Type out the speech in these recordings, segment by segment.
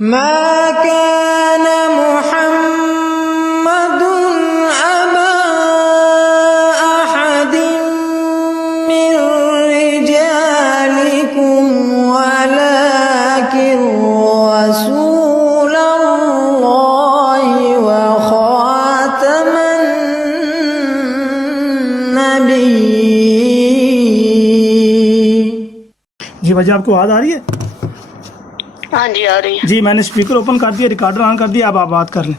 ما كان محمد أبا أحد من رجالكم ولكن رسول الله وخاتم النبيين. جی بھائی آپ کو آواز آ رہی ہے؟ ہاں جی آ رہی ہے. جی میں نے اسپیکر اوپن کر دیا، ریکارڈر آن کر دیا، اب آپ بات کر لیں.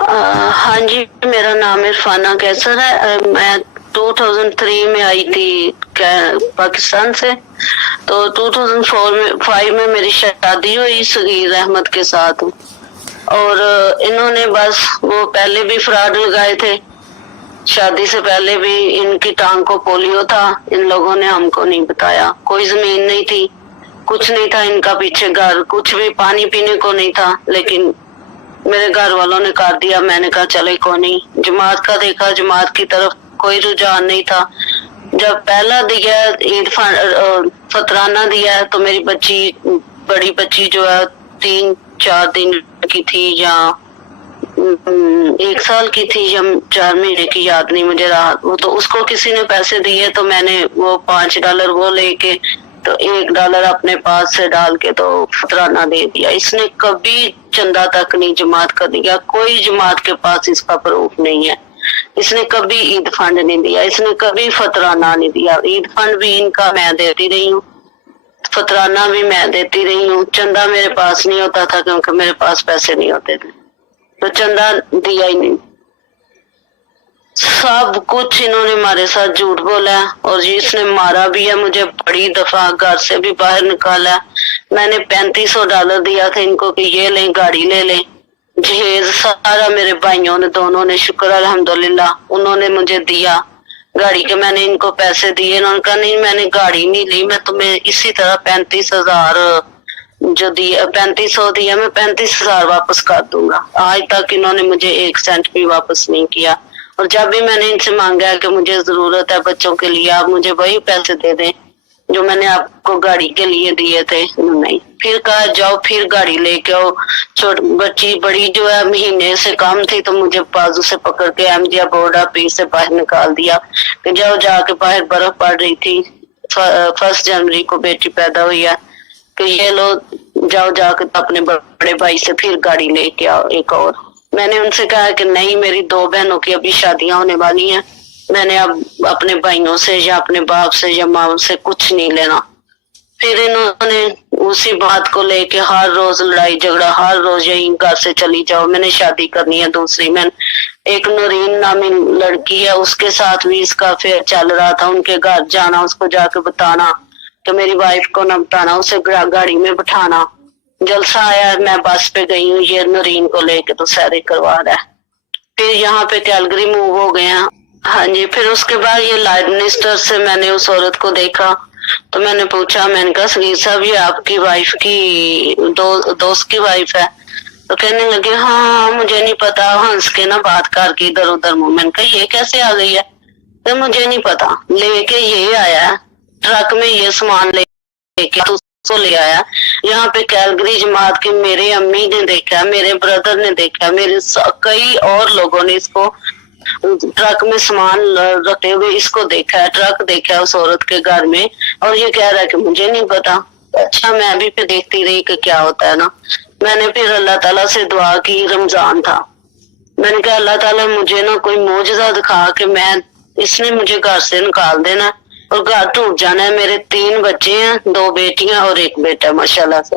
ہاں جی میرا نام عرفانہ کیسر ہے. میں 2003 میں آئی تھی پاکستان سے، تو 2005 میں میری شادی ہوئی صغیر احمد کے ساتھ، اور انہوں نے بس وہ پہلے بھی فراڈ لگائے تھے. شادی سے پہلے بھی ان کی ٹانگ کو پولیو تھا. ان لوگوں نے ہم کو نہیں بتایا، کوئی زمین نہیں تھی، کچھ نہیں تھا ان کا پیچھے گھر، کچھ بھی پانی پینے کو نہیں تھا، لیکن میرے گھر والوں نے کر دیا. میں نے کہا چلے کو نہیں. جماعت کا دیکھا، جماعت کی طرف کوئی رجحان نہیں تھا. جب پہلا دیا عید فطرانہ دیا تو میری بڑی بچی جو ہے 3-4 دن کی تھی، یا 1 سال کی تھی، یا 4 مہینے کی، یاد نہیں مجھے رہا. وہ تو اس کو کسی نے پیسے دیے، تو میں نے وہ $5 وہ لے کے تو $1 اپنے پاس سے ڈال کے تو فطرانہ دے دیا. اس نے کبھی چندہ تک نہیں جماعت کا دیا، کوئی جماعت کے پاس اس کا پروف نہیں ہے. اس نے کبھی عید فنڈ نہیں دیا، اس نے کبھی فطرانہ نہیں دیا. عید فنڈ بھی ان کا میں دیتی رہی ہوں، فطرانہ بھی میں دیتی رہی ہوں. چندہ میرے پاس نہیں ہوتا تھا کیونکہ میرے پاس پیسے نہیں ہوتے تھے، تو چندہ دیا ہی نہیں. سب کچھ انہوں نے ہمارے ساتھ جھوٹ بولا ہے، اور جس نے مارا بھی ہے مجھے بڑی دفعہ، گھر سے بھی باہر نکالا. میں نے $3500 دیا تھا ان کو کہ یہ لیں گاڑی لے لیں. جہیز سارا میرے بھائیوں نے دونوں نے، شکر الحمدللہ انہوں نے مجھے دیا گاڑی کے. میں نے ان کو پیسے دیے، انہوں نے کہا نہیں میں نے گاڑی نہیں لی، میں تمہیں اسی طرح 35,000 جو دیا 3500 دیا، میں 35,000 واپس کر دوں گا. آج تک انہوں نے مجھے 1 سینٹ بھی واپس نہیں کیا. اور جب بھی میں نے ان سے مانگا ہے کہ مجھے ضرورت ہے بچوں کے لیے، آپ مجھے وہی پیسے دے دیں جو میں نے آپ کو گاڑی کے لیے دیے تھے. نہیں، پھر کہا جاؤ پھر گاڑی لے کے آؤ. بچی بڑی جو ہے مہینے سے کم تھی تو مجھے بازو سے پکڑ کے احمدیہ بورڈ آفس سے باہر نکال دیا کہ جاؤ. جا کے باہر برف پڑ رہی تھی، 1 جنوری کو بیٹی پیدا ہوئی ہے، کہ یہ لو جاؤ جا کے اپنے بڑے بھائی سے پھر گاڑی لے کے آؤ ایک اور. میں نے ان سے کہا کہ نہیں، میری 2 بہنوں کی ابھی شادیاں ہونے والی ہیں، میں نے اب اپنے بھائیوں سے یا اپنے باپ سے یا ماں سے کچھ نہیں لینا. پھر انہوں نے اسی بات کو لے کے ہر روز لڑائی جھگڑا، ہر روز یہی گھر سے چلی جاؤ، میں نے شادی کرنی ہے دوسری. میں ایک نورین نامی لڑکی ہے، اس کے ساتھ بھی اس کا افیئر چل رہا تھا. ان کے گھر جانا، اس کو جا کے بتانا کہ میری وائف کو نہ بتانا، اسے گاڑی میں بٹھانا. جلسہ آیا، میں بس پہ گئی ہوں، یہ نورین کو لے کے تو سیرے کروا رہا ہے. پھر یہاں پہ کیلگری موو ہو گئے ہیں. ہاں جی، پھر اس کے بعد یہ لائٹ منسٹر سے میں نے اس عورت کو دیکھا تو میں نے پوچھا، میں نے کہا صغیر صاحب یہ آپ کی وائف کی دوست کی وائف ہے؟ تو کہنے لگے ہاں مجھے نہیں پتا، ہنس کے نا بات کر کے ادھر ادھر. میں نے کہا یہ کیسے آ گئی ہے؟ تو مجھے نہیں پتا، لے کے یہ آیا ہے ٹرک میں، یہ سامان لے کے کو لے آیا. یہاں پہ کیلگری جماعت کے میرے امی نے دیکھا، میرے بردر نے دیکھا، میرے کئی اور لوگوں نے اس کو ٹرک میں سامان رکھتے ہوئے اس کو دیکھا ہے، ٹرک دیکھا ہے اس عورت کے گھر میں، اور یہ کہہ رہا ہے کہ مجھے نہیں پتا. اچھا میں بھی پھر دیکھتی رہی کہ کیا ہوتا ہے نا. میں نے پھر اللہ تعالیٰ سے دعا کی، رمضان تھا، میں نے کہا اللہ تعالیٰ مجھے نا کوئی معجزہ دکھا کہ میں اس نے مجھے گھر سے نکال دینا اور گھر ٹوٹ جانا ہے. میرے 3 بچے ہیں، 2 بیٹیاں اور 1 بیٹا ماشاءاللہ سے.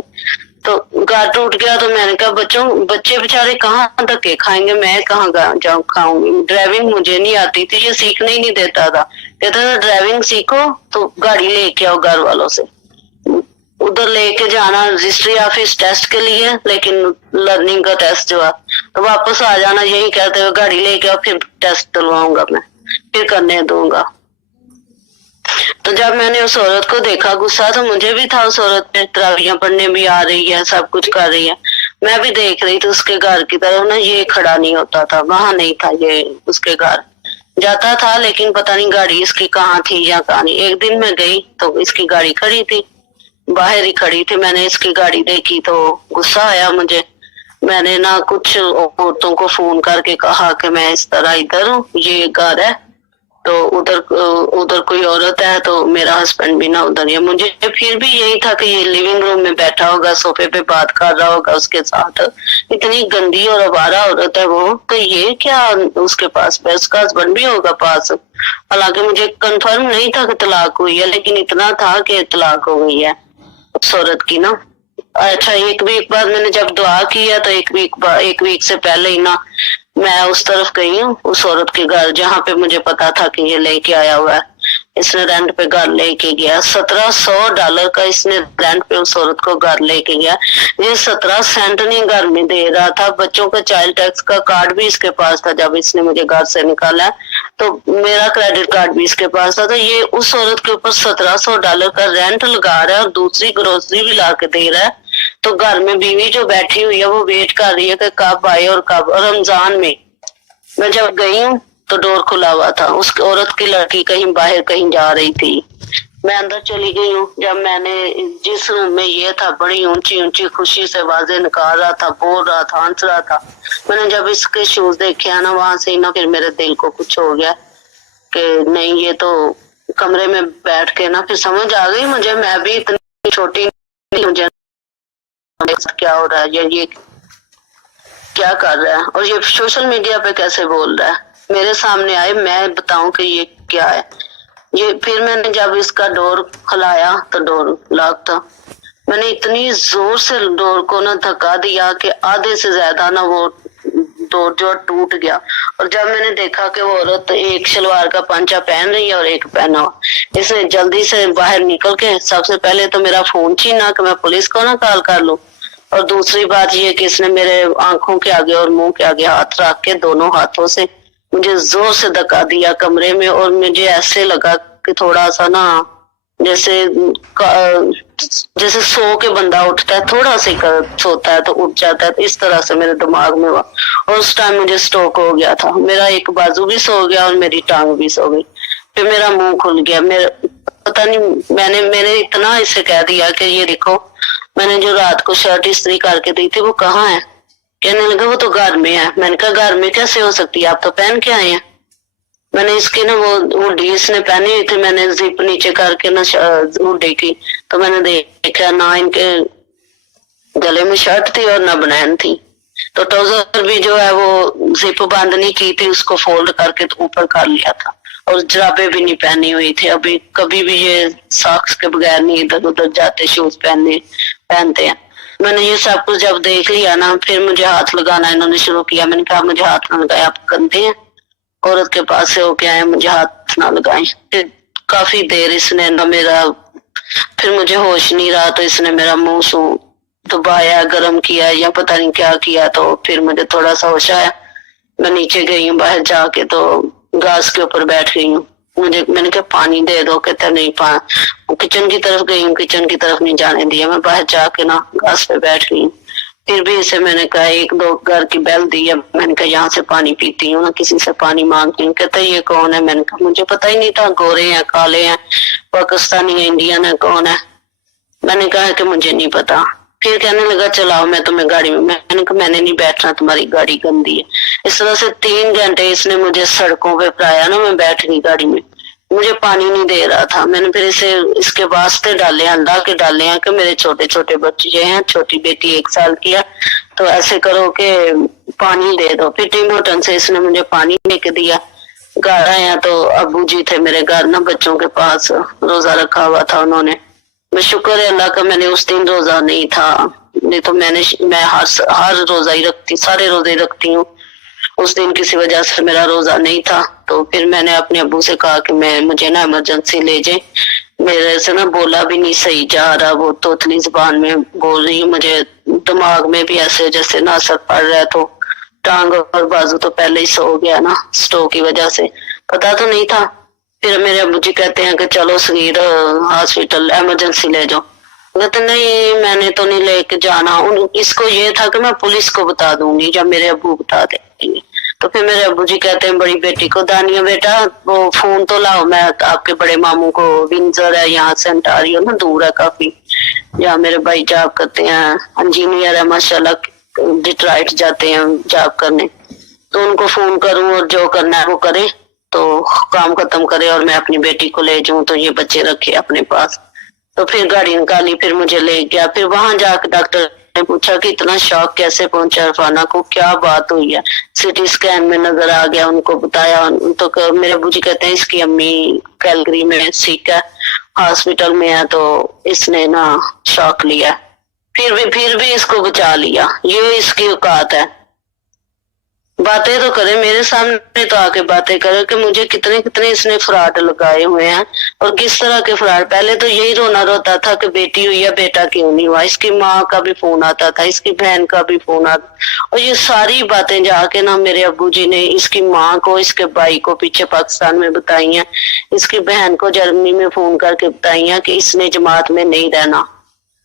تو گھر ٹوٹ گیا تو میں نے کہا بچے بےچارے کہاں دھکے کھائیں گے، میں کہاں جاؤں کھاؤں گی. ڈرائیونگ مجھے نہیں آتی تھی، یہ سیکھنے ہی نہیں دیتا تھا. کہتا تھا ڈرائیونگ سیکھو تو گاڑی لے کے آؤ گھر والوں سے. ادھر لے کے جانا رجسٹری آفس ٹیسٹ کے لیے، لیکن لرننگ کا ٹیسٹ جو ہے تو واپس آ جانا یہی کہتے ہوئے گاڑی لے کے آؤ، پھر ٹیسٹ دلواؤں گا میں، پھر کرنے دوں گا. تو جب میں نے اس عورت کو دیکھا غصہ تو مجھے بھی تھا اس عورت پہ، تراویحاں پڑھنے بھی آ رہی ہے، سب کچھ کر رہی ہے. میں بھی دیکھ رہی تھی اس کے گھر کی طرف نا، یہ کھڑا نہیں ہوتا تھا، وہاں نہیں تھا، یہ اس کے گھر جاتا تھا لیکن پتہ نہیں گاڑی اس کی کہاں تھی یا کہاں نہیں. ایک دن میں گئی تو اس کی گاڑی کھڑی تھی. बाहर ही खड़ी थी, मैंने इसकी गाड़ी देखी तो गुस्सा आया मुझे। मैंने ना कुछ औरतों को फोन करके कहा कि मैं इस तरह इधर हूँ, ये घर है, तो उधर कोई औरत है, तो मेरा हस्बैंड भी ना उधर है। मुझे फिर भी यही था कि ये लिविंग रूम में बैठा होगा, सोफे पे बात कर रहा होगा उसके साथ। इतनी गंदी और आवारा औरत है वो, तो ये क्या उसके पास उसका हस्बैंड भी होगा पास। हालांकि मुझे कंफर्म नहीं था कि तलाक हुई है, लेकिन इतना था कि तलाक हो गई है उस औरत की ना। अच्छा, एक वीक बाद मैंने जब दुआ किया तो एक वीक से पहले ही ना मैं उस तरफ गई हूँ, उस औरत के घर, जहाँ पे मुझे पता था कि ये लेके आया हुआ है। इसने रेंट पे घर लेके गया, $1700 का इसने रेंट पे उस औरत को घर लेके गया। ये 17 सेंट नहीं घर में दे रहा था। बच्चों का चाइल्ड टैक्स का कार्ड भी इसके पास था जब इसने मुझे घर से निकाला, तो मेरा क्रेडिट कार्ड भी इसके पास था। तो ये उस औरत के ऊपर $1700 का रेंट लगा रहा है और दूसरी ग्रोसरी भी ला के दे रहा है। तो घर में बीवी जो बैठी हुई है वो वेट कर रही है कि कब आए और कब। और रमजान में मैं जब गई हूँ तो डोर खुला हुआ था, उस औरत की लड़की कहीं बाहर कहीं जा रही थी। मैं अंदर चली गई हूँ। जब मैंने जिस रूम में ये था, बड़ी ऊंची ऊंची खुशी से आवाजें निकाल रहा था, बोल रहा था, हंस रहा था। मैंने जब इसके शूज देखे ना, वहां से ना फिर मेरे दिल को कुछ हो गया कि नहीं, ये तो कमरे में बैठ के ना फिर समझ आ गई मुझे, मैं भी इतनी छोटी नहीं, मुझे क्या हो रहा है, ये क्या कर रहा है और ये सोशल मीडिया पे कैसे बोल रहा है। मेरे सामने आए, मैं बताऊं कि ये क्या है। ये फिर मैंने जब इसका डोर खुलाया तो डोर लॉक था। मैंने इतनी जोर से डोर को ना धक्का दिया कि आधे से ज्यादा ना वो डोर जो टूट गया। और जब मैंने देखा कि वो औरत एक शलवार का पंचा पहन रही है और एक पहना हुआ, इसने जल्दी से बाहर निकल के सबसे पहले तो मेरा फोन छीना कि मैं पुलिस को ना कॉल कर लूं। और दूसरी बात ये कि इसने मेरे आंखों के आगे और मुंह के आगे हाथ रख के दोनों हाथों से मुझे जोर से धक्का दिया कमरे में। और मुझे ऐसे लगा कि थोड़ा सा ना जैसे सो के बंदा उठता है, थोड़ा सा सोता है तो उठ जाता है, तो इस तरह से मेरे दिमाग में हुआ। और उस टाइम मुझे स्ट्रोक हो गया था, मेरा एक बाजू भी सो गया और मेरी टांग भी सो गई। फिर मेरा मुंह खुल गया। मेरा पता नहीं, मैंने इतना इसे कह दिया कि ये देखो, मैंने जो रात को शर्ट इस्त्री करके दी थी वो कहाँ है। कहने लगा वो तो घर में है। मैंने कहा घर में कैसे हो सकती है, आप तो पहन के आए हैं। मैंने इसकी ना वो हुडी इसने पहनी हुई थी, मैंने जिप नीचे करके ना हुडी की, तो मैंने देखा ना इनके गले में शर्ट थी और ना बनैन थी। तो ट्राउजर भी जो है वो जिप बंद नहीं की थी, उसको फोल्ड करके तो ऊपर कर लिया था। और जराबे भी नहीं पहनी हुई थी। अभी कभी भी ये सॉक्स के बगैर नहीं इधर उधर जाते, शूज पहनते हैं। मैंने ये सब कुछ जब देख लिया ना, फिर मुझे हाथ लगाना इन्होंने शुरू किया। मैंने कहा मुझे हाथ ना लगाए, आप गंदे हैं, औरत के पास से होके आए, मुझे हाथ ना लगाए। फिर काफी देर इसने ना मेरा, फिर मुझे होश नहीं रहा तो इसने मेरा मुंह सू दबाया, गर्म किया या पता नहीं क्या किया। तो फिर मुझे थोड़ा सा होश आया, मैं नीचे गई हूँ, बाहर जाके तो घास के ऊपर बैठ गई हूँ। मैंने कहा पानी दे दो, कहता नहीं। किचन की तरफ गई हूँ, किचन की तरफ नहीं जाने दिया, मैं बाहर जाके ना घास पे बैठ गई हूँ। फिर भी इसे मैंने कहा, एक दो घर की बेल दी है, मैंने कहा यहाँ से पानी पीती हूँ ना, किसी से पानी मांगती हूँ। कहता ये कौन है। मैंने कहा मुझे पता ही नहीं था, गोरे हैं, काले हैं, पाकिस्तानी है, इंडियन है, कौन है। मैंने कहा कि मुझे नहीं पता। फिर कहने लगा चलाओ मैं तुम्हें गाड़ी में। मैंने कहा मैंने नहीं बैठना, तुम्हारी गाड़ी गंदी है। इस तरह से 3 घंटे इसने मुझे सड़कों पे पराया ना, मैं बैठ गई गाड़ी में। मुझे पानी नहीं दे रहा था। मैंने फिर इसके वास्ते डाले, अल्लाह के डाले हैं कि मेरे छोटे छोटे बच्चे हैं, छोटी बेटी 1 साल की है, तो ऐसे करो कि पानी दे दो। फिर टिम होटल से इसने मुझे पानी लेके दिया। घर आया तो अबू जी थे मेरे घर ना, बच्चों के पास रोजा रखा हुआ था उन्होंने। मैं शुक्र है अल्लाह का, मैंने उस दिन रोजा नहीं था, नहीं तो मैं हर रोजा ही रखती, सारे रोजे रखती हूँ। उस दिन किसी वजह से मेरा रोजा नहीं था, तो फिर मैंने अपने अब्बू से कहा कि मुझे ना इमरजेंसी ले जाए। मेरे से ना बोला भी नहीं सही जा रहा, वो तोतली जुबान में बोल रही हूँ। मुझे दिमाग में भी ऐसे जैसे ना असर पड़ रहा है, तो टांग और बाजू तो पहले ही सो गया ना, स्ट्रोक की वजह से, पता तो नहीं था। फिर मेरे अब्बू जी कहते हैं कि चलो सगीर हॉस्पिटल इमरजेंसी ले जाओ। कहते नहीं मैंने तो नहीं लेके जाना। इसको ये था कि मैं पुलिस को बता दूंगी जब मेरे अब्बू बता देंगे। तो फिर मेरे अब्बू जी कहते हैं बड़ी बेटी को, दानिया बेटा वो फोन तो लाओ, मैं आपके बड़े मामू को, विंजर है यहाँ से अंटारियो ना, दूर है काफी, जहाँ मेरे भाई जॉब करते हैं, इंजीनियर है माशाल्लाह, डिट्रॉइट जाते हैं जॉब करने, तो उनको फोन करूं और जो करना है वो करे, तो काम खत्म करे और मैं अपनी बेटी को ले जाऊं, तो ये बच्चे रखे अपने पास। तो फिर गाड़ी निकाली, फिर मुझे ले गया। फिर वहां जाकर डॉक्टर ने पूछा कि इतना शॉक कैसे पहुंचा इरफाना को, क्या बात हुई है। सिटी स्कैन में नजर आ गया, उनको बताया तो मेरे अब्बू जी कहते हैं इसकी अम्मी कैलगरी में सिक है, हॉस्पिटल में है, तो इसने ना शॉक लिया, फिर भी इसको बचा लिया। ये इसकी औकात है, बातें तो करे मेरे सामने, तो आके बातें करे कि मुझे कितने कितने इसने फ्रॉड लगाए हुए हैं और किस तरह के फ्रॉड। पहले तो यही रोना रोता था कि बेटी हुई है, बेटा क्यों नहीं हुआ। इसकी माँ का भी फोन आता था, इसकी बहन का भी फोन आता, और ये सारी बातें जाके ना मेरे अब्बू जी ने इसकी माँ को, इसके भाई को पीछे पाकिस्तान में बताई हैं, इसकी बहन को जर्मनी में फोन करके बताई हैं कि इसने जमात में नहीं रहना।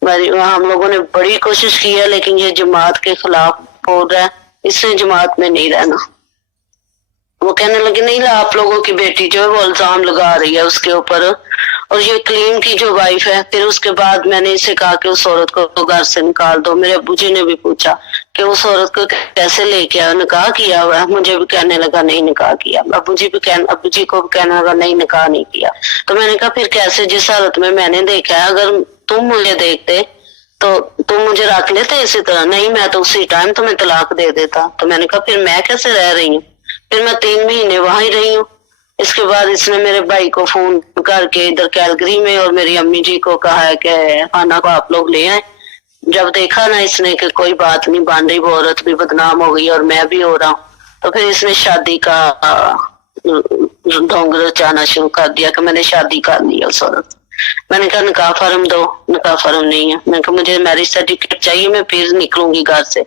हम लोगों ने बड़ी कोशिश की है, लेकिन ये जमात के खिलाफ बोल रहा है, इसने जमात में नहीं रहना। वो कहने लगे नहीं, आप लोगों की बेटी जो है वो इल्जाम लगा रही है उसके ऊपर, और ये क्लीन की जो वाइफ है। फिर उसके बाद मैंने इसे कहा कि उस औरत को घर से निकाल दो। मेरे अब्बू जी ने भी पूछा कि उस औरत को कैसे लेके आया, निकाह किया हुआ है। मुझे भी कहने लगा नहीं निकाह किया, अब्बू जी को भी कहने लगा नहीं निकाह नहीं किया। तो मैंने कहा फिर कैसे, जिस हालत में मैंने देखा है, अगर तुम मुझे देखते तो तुम मुझे रख लेते इसी तरह। नहीं, मैं तो उसी टाइम तुम्हें तलाक दे देता। तो मैंने कहा फिर मैं कैसे रह रही हूँ। फिर मैं 3 महीने वहां ही रही हूँ। इसके बाद इसने मेरे भाई को फोन करके इधर कैलगरी में और मेरी अम्मी जी को कहा है कि खाना को आप लोग ले आए। जब देखा ना इसने कि कोई बात नहीं बन रही, वो औरत भी बदनाम हो गई और मैं भी हो रहा हूँ, तो फिर इसने शादी का ढोंग रचाना शुरू कर दिया कि मैंने शादी कर ली उस औरत। मैंने कहा निकाह फॉर्म दो, निकाह फॉर्म नहीं है। मैंने कहा मुझे मैरिज सर्टिफिकेट चाहिए, मैं फिर निकलूंगी घर से।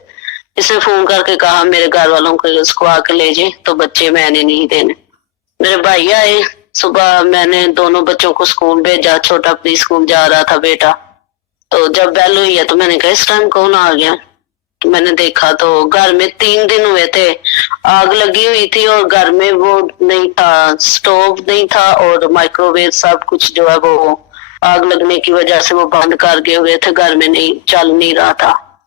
इसने फोन करके कहा मेरे घर वालों को उसको आके ले जाए, तो बच्चे मैंने नहीं देने। मेरे भाई आए सुबह, मैंने दोनों बच्चों को स्कूल भेजा, छोटा प्री स्कूल जा रहा था बेटा। तो जब बेल हुई है तो मैंने कहा इस टाइम कौन आ गया। तो मैंने देखा तो घर में 3 दिन हुए थे, आग लगी हुई थी और घर में वो नहीं था, स्टोव नहीं था और माइक्रोवेव सब कुछ जो है वो आग लगने की वजह से वो बंद कर गए हुए थे, घर में नहीं चल नहीं रहा था।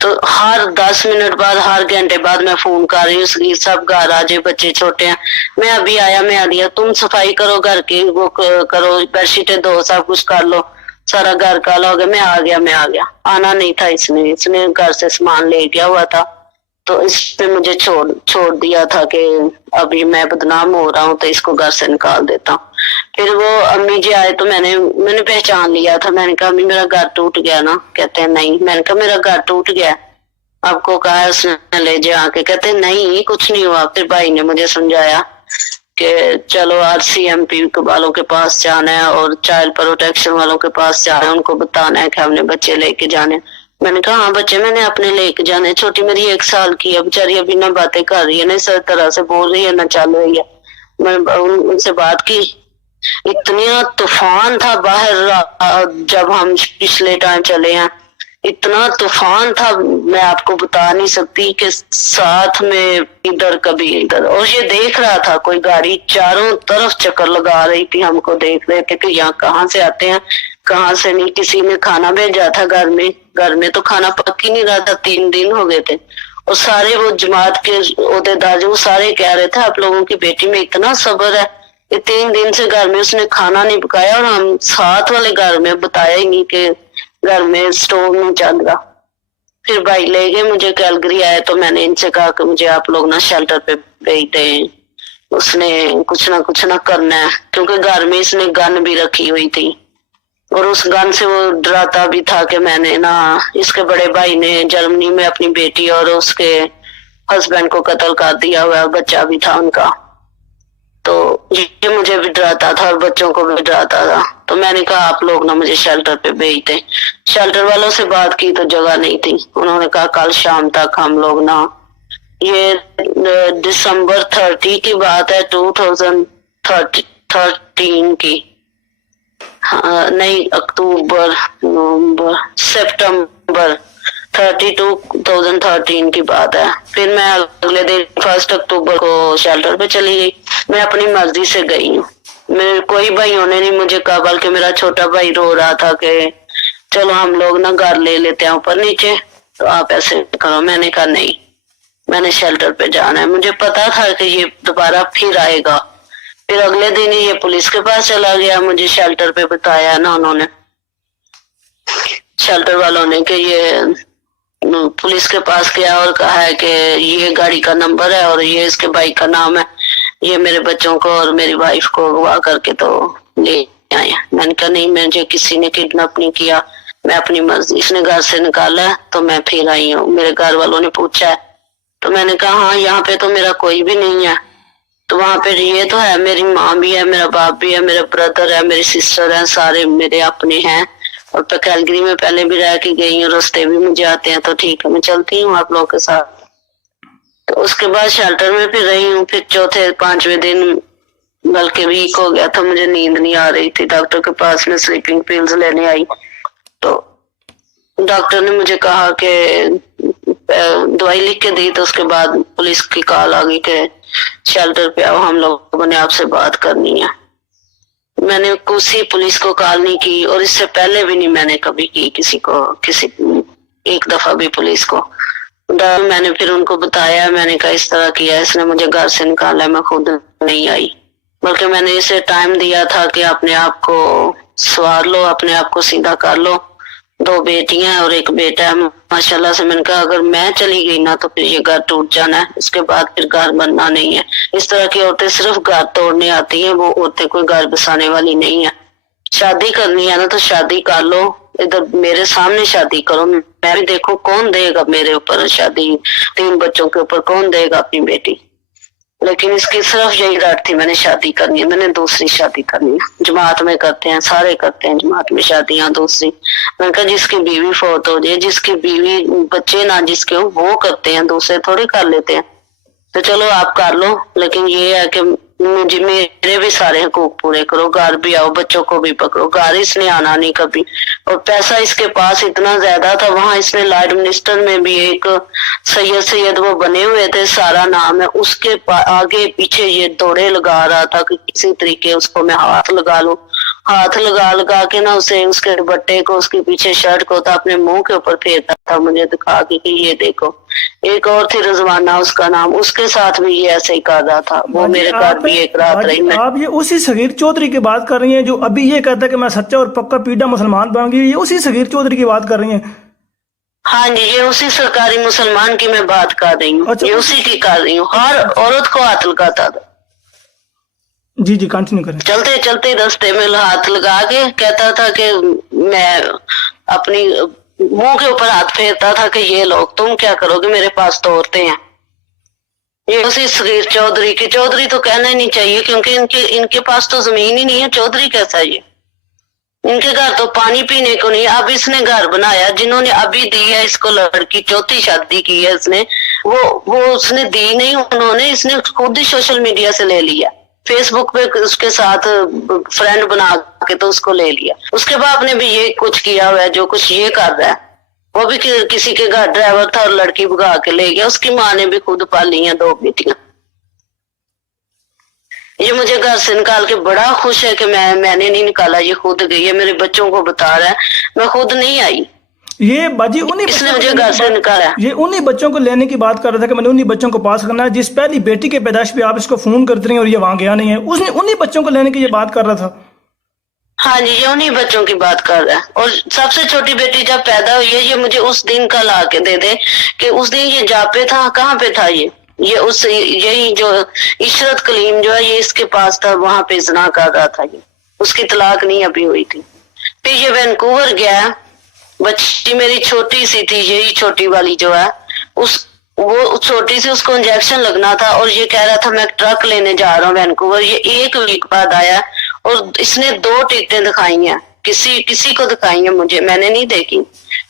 तो हर 10 मिनट बाद, हर घंटे बाद मैं फोन कर रही हूँ सब घर आ जाए, बच्चे छोटे हैं, मैं अभी आया, मैं आ दिया, तुम सफाई करो घर की, वो करो, बेडशीटें धो, सब कुछ कर लो, सारा घर काला हो गया। मैं आ गया। आना नहीं था इसने घर से सामान ले गया हुआ था, तो इसने मुझे छोड़ दिया था कि अभी मैं बदनाम हो रहा हूँ तो इसको घर से निकाल देता हूँ। फिर वो अम्मी जी आए तो मैंने पहचान लिया था। मैंने कहा अम्मी मेरा घर टूट गया ना। कहते हैं नहीं। मैंने कहा मेरा घर टूट गया, आपको कहा है उसने ले जा के। कहते हैं नहीं कुछ नहीं हुआ। फिर भाई ने मुझे समझाया कि चलो RCMP वालों के पास जाना है और चाइल्ड प्रोटेक्शन वालों के पास जाना है, उनको बताना है कि हमने बच्चे लेके जाने। मैंने कहा हाँ बच्चे मैंने अपने लेके जाने। छोटी मेरी 1 साल की है, बेचारी अभी ना बातें कर रही है, ना इस तरह से बोल रही है, ना चल रही है। मैंने उनसे बात की, इतना तूफान था बाहर जब हम पिछले टाइम चले हैं, इतना तूफान था मैं आपको बता नहीं सकती कि साथ में इधर कभी इधर, और ये देख रहा था कोई गाड़ी चारों तरफ चक्कर लगा रही थी, हमको देख रहे थे कि यहाँ कहाँ से आते हैं कहाँ से नहीं। किसी ने खाना भेजा था घर में तो खाना पक ही नहीं रहा था, 3 दिन हो गए थे। और सारे वो जमात के ओहदेदार वो सारे कह रहे थे आप लोगों की बेटी में इतना सब्र है, ये 3 दिन से घर में उसने खाना नहीं पकाया, और हम साथ वाले घर में बताया ही नहीं कि घर में स्टोव नहीं चल रहा। फिर भाई ले गए मुझे, कैलगरी आए तो मैंने इनसे कहा कि मुझे आप लोग ना शेल्टर पे भेज दें, उसने कुछ ना करना है, क्योंकि घर में इसने गन भी रखी हुई थी और उस गन से वो डराता भी था कि मैंने ना, इसके बड़े भाई ने जर्मनी में अपनी बेटी और उसके हस्बैंड को कत्ल कर दिया हुआ, बच्चा भी था उनका, तो ये मुझे भी डराता था और बच्चों को भी डराता था। तो मैंने कहा आप लोग ना मुझे शेल्टर पे भेज दें। शेल्टर वालों से बात की तो जगह नहीं थी, उन्होंने कहा कल शाम तक हम लोग ना, ये दिसंबर 30 की बात है 2013 की, हाँ नहीं अक्टूबर नवंबर सितंबर 2013 की बात है। फिर मैं अगले दिन 1 अक्टूबर को शेल्टर पे चली गई। मैं अपनी मर्जी से गई हूँ, मेरे कोई भाइयों ने नहीं मुझे कहा, बल्कि मेरा छोटा भाई रो रहा था कि चलो हम लोग ना घर ले लेते हैं ऊपर नीचे, तो आप ऐसे करो। मैंने कहा नहीं, मैंने शेल्टर पे जाना है। मुझे पता था कि ये दोबारा फिर आएगा। फिर अगले दिन ही ये पुलिस के पास चला गया, मुझे शेल्टर पे बताया ना उन्होंने, शेल्टर वालों ने, कि ये पुलिस के पास गया और कहा है कि ये गाड़ी का नंबर है और ये इसके बाइक का नाम है, ये मेरे बच्चों को और मेरी वाइफ को अगवा करके तो ले आए। मैंने कहा नहीं, मुझे किसी ने किडनैप नहीं किया, मैं अपनी मर्जी, इसने घर से निकाला है तो मैं फिर आई हूँ। मेरे घर वालों ने पूछा है तो मैंने कहा हाँ, यहाँ पे तो मेरा कोई भी नहीं है। तो वहां पे ये तो है, मेरी माँ भी है, मेरा बाप भी है, मेरा ब्रदर है, मेरी सिस्टर है, सारे मेरे अपने हैं। और मैं कैलगरी में पहले भी रह के गई हूँ, रास्ते भी मुझे आते हैं, तो ठीक है मैं चलती हूँ आप लोगों के साथ। तो उसके बाद शेल्टर में फिर रही हूँ। फिर चौथे 5वें दिन बल्कि वीक हो गया था, मुझे नींद नहीं आ रही थी। डॉक्टर के पास में स्लीपिंग पिल्स लेने आई तो डॉक्टर ने मुझे कहा कि दवाई लिख के दी। तो उसके बाद पुलिस की कॉल आ गई कि शेल्टर पे आओ, हम लोगों ने आपसे बात करनी है। मैंने किसी पुलिस को कॉल नहीं की और इससे पहले भी नहीं मैंने कभी की किसी एक दफा भी पुलिस को। मैंने फिर उनको बताया, मैंने कहा इस तरह किया, इसने मुझे घर से निकाला, मैं खुद नहीं आई, बल्कि मैंने इसे टाइम दिया था कि अपने आप को संवार लो, अपने आप को सीधा कर लो। 2 बेटियां और 1 बेटा है माशाल्लाह से। मैंने कहा अगर मैं चली गई ना तो फिर ये घर टूट जाना है, इसके बाद फिर घर बनना नहीं है। इस तरह की औरतें सिर्फ घर तोड़ने आती हैं, वो औरतें कोई घर बसाने वाली नहीं है। शादी करनी है ना तो शादी कर लो, इधर मेरे सामने शादी करो, मैं भी देखो कौन देगा मेरे ऊपर शादी, 3 बच्चों के ऊपर कौन देगा अपनी बेटी। लेकिन इसकी सिर्फ यही रट थी, मैंने शादी करनी है, मैंने दूसरी शादी करनी है। जमात में करते हैं, सारे करते हैं जमात में शादियां दूसरी। मैंने कहा जिसकी बीवी फौत हो जाए, जिसकी बीवी बच्चे ना जिसके हो, वो करते हैं, दूसरे थोड़ी कर लेते हैं। तो चलो आप कर लो, लेकिन ये है कि मुझे मेरे भी सारे हकूक पूरे करो, घर भी आओ, बच्चों को भी पकड़ो। घर इसने आना नहीं कभी, और पैसा इसके पास इतना ज्यादा था। वहां इसने लॉर्ड मिनिस्टर में भी एक सैयद वो बने हुए थे, सारा नाम है, उसके आगे पीछे ये दौड़े लगा रहा था कि किसी तरीके उसको मैं हाथ लगा लूं। हाथ लगा के ना उसे, उसके दुपट्टे को, उसके पीछे शर्ट को था, अपने मुंह के ऊपर फेरता था, मुझे दिखा के कि ये देखो। एक और थी रजवाना उसका नाम, उसके साथ भी ये ऐसे ही कर रहा था। वो मेरे घर भी एक रात रही। आप ये उसी सगीर चौधरी की बात कर रही हैं जो अभी ये कहता है कि मैं सच्चा और पक्का पीढ़ा मुसलमान बन गई, ये उसी सगीर चौधरी की बात कर रही हैं? हाँ जी, ये उसी सरकारी मुसलमान की मैं बात कर रही हूँ। अच्छा, ये उसी की कर रही हूँ। हर औरत को हाथ लगाता था। जी जी कंटिन्यू करें। चलते चलते रास्ते में हाथ लगा के कहता था कि मैं अपनी मुंह के ऊपर हाथ फेरता था कि ये लोग तुम क्या करोगे, मेरे पास तो औरतें हैं। ये उसी सगीर चौधरी की, चौधरी तो कहना ही नहीं चाहिए क्योंकि इनके पास तो जमीन ही नहीं है। चौधरी कैसा है ये? इनके घर तो पानी पीने को नहीं। अब इसने घर बनाया, जिन्होंने अभी दी है इसको लड़की, चौथी शादी की है इसने, वो उसने दी नहीं, उन्होंने, इसने खुद ही सोशल मीडिया से ले लिया, फेसबुक पे उसके साथ फ्रेंड बना के तो उसको ले लिया। उसके बाप ने भी ये कुछ किया हुआ है, जो कुछ ये कर रहा है। वो भी किसी के घर ड्राइवर था और लड़की भगा के ले गया। उसकी माँ ने भी खुद पाली हैं 2 बेटियां। ये मुझे घर से निकाल के बड़ा खुश है कि मैंने नहीं निकाला, ये खुद गई है, मेरे बच्चों को बता रहा है, मैं खुद नहीं आई। ये बाजी उन्हीं इसने मुझे घर से निकाला। ये उन्हीं बच्चों को लेने की बात कर रहा था कि मैंने उन्हीं बच्चों को पास करना है जिस पहली बेटी के पैदाइश पे आप इसको फोन करते रहे और ये वहां गया नहीं है। उसने उन्हीं बच्चों को लेने की ये बात कर रहा था। हाँ जी, ये उन्हीं बच्चों की बात कर रहा है। और सबसे छोटी बेटी जब पैदा हुई है, ये मुझे उस दिन का ला के दे दे कि उस दिन ये जा पे था, कहाँ पे था ये यही जो इशरत कलीम जो है, ये इसके पास था, वहां पे जना कर रहा था। ये उसकी तलाक नहीं अभी हुई थी। फिर ये वैनकूवर गया, बच्ची मेरी छोटी सी थी, यही छोटी वाली जो है, वो छोटी सी, उसको इंजेक्शन लगना था और ये कह रहा था मैं ट्रक लेने जा रहा हूँ वैनकूवर। ये 1 वीक बाद आया और इसने 2 टिकटें दिखाई हैं, किसी को दिखाई है, मुझे, मैंने नहीं देखी,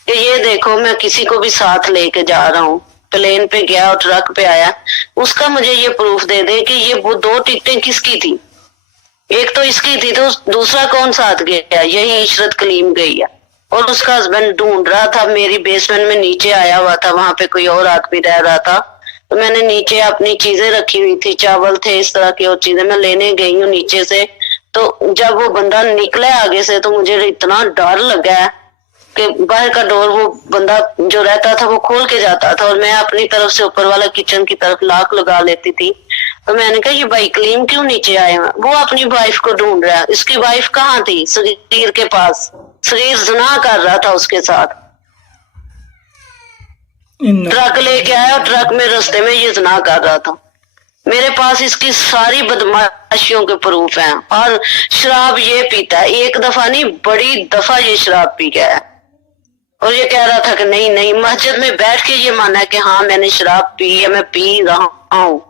कि ये देखो मैं किसी को भी साथ लेके जा रहा हूँ। प्लेन पे गया और ट्रक पे आया, उसका मुझे ये प्रूफ दे दे कि ये वो 2 टिकटें किसकी थी। एक तो इसकी थी, तो दूसरा कौन साथ गया? यही इशरत कलीम गई है। और उसका हस्बैंड ढूंढ रहा था। मेरी बेसमेंट में नीचे आया हुआ था, वहां पे कोई और आदमी रह रहा था, तो मैंने नीचे अपनी चीजें रखी हुई थी, चावल थे, इस तरह की और चीजें मैं लेने गई हूँ नीचे से। तो जब वो बंदा निकला आगे से तो मुझे इतना डर लगा है कि बाहर का डोर वो बंदा जो रहता था वो खोल के जाता था, और मैं अपनी तरफ से ऊपर वाला किचन की तरफ लॉक लगा लेती थी। तो मैंने कहा ये भाई कलीम क्यों नीचे आए हैं? वो अपनी वाइफ को ढूंढ रहा है। इसकी वाइफ कहाँ थी? सगीर के पास, सगीर ज़िना कर रहा था उसके साथ। ट्रक लेके आया और ट्रक में रास्ते में ये ज़िना कर रहा था। मेरे पास इसकी सारी बदमाशियों के प्रूफ हैं। और शराब ये पीता है, एक दफा नहीं बड़ी दफा ये शराब पी गया है, और ये कह रहा था कि नहीं नहीं, मस्जिद में बैठ के ये माना है कि हाँ मैंने शराब पी है, मैं पी रहा हूँ।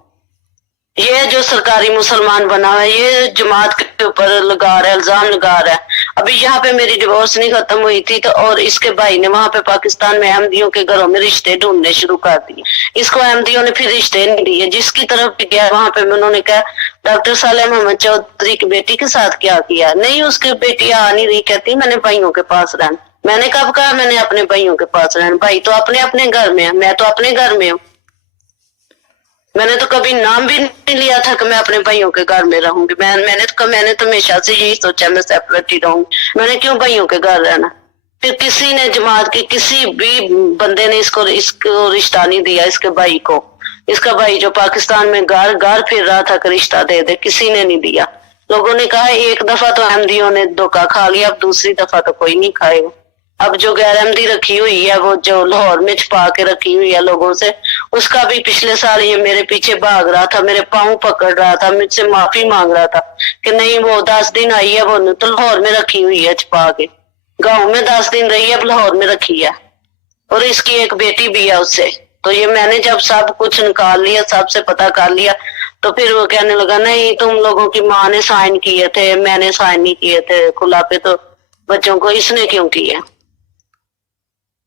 ये जो सरकारी मुसलमान बना है, ये जमात के ऊपर लगा रहा है, इल्जाम लगा रहा है। अभी यहाँ पे मेरी डिवोर्स नहीं खत्म हुई थी तो और इसके भाई ने वहां पे पाकिस्तान में अहमदियों के घरों में रिश्ते ढूंढने शुरू कर दिए। इसको अहमदियों ने फिर रिश्ते नहीं दिए। जिसकी तरफ भी गया वहां पे उन्होंने कहा डॉक्टर सालेह मोहम्मद चौधरी की बेटी के साथ क्या किया? नहीं, उसकी बेटी आ नहीं रही, कहती मैंने भाइयों के पास रहना। मैंने कब कहा मैंने अपने भाइयों के पास रहना? भाई तो अपने अपने घर में है, मैं तो अपने घर में हूँ। मैंने तो कभी नाम भी नहीं लिया था कि मैं अपने भाइयों के घर में रहूंगी। मैंने तो हमेशा से यही सोचा मैं सेपरेट ही रहूंगी। मैंने क्यों भाइयों के घर रहना? फिर किसी ने जमात के किसी भी बंदे ने इसको रिश्ता नहीं दिया, इसके भाई को। इसका भाई जो पाकिस्तान में घर फिर रहा था कि रिश्ता दे दे, किसी ने नहीं दिया। लोगों ने कहा एक दफा तो अहमदियों ने धोखा खा लिया, अब दूसरी दफा तो कोई नहीं खाएगा। अब जो गैर अहमदी रखी हुई है, वो जो लाहौर में छुपा के रखी हुई है लोगों से, उसका भी पिछले साल ये मेरे पीछे भाग रहा था, मेरे पाँव पकड़ रहा था, मुझसे माफी मांग रहा था कि नहीं वो 10 दिन आई है, वो तो लाहौर में रखी हुई है छुपा के। गाँव में 10 दिन रही है, अब लाहौर में रखी है, और इसकी एक बेटी भी है उससे। तो ये मैंने जब सब कुछ निकाल लिया, सबसे पता कर लिया, तो फिर वो कहने लगा नहीं तुम लोगों की माँ ने साइन किए थे, मैंने साइन नहीं किए थे खुला पे, तो बच्चों को इसने क्यों किया?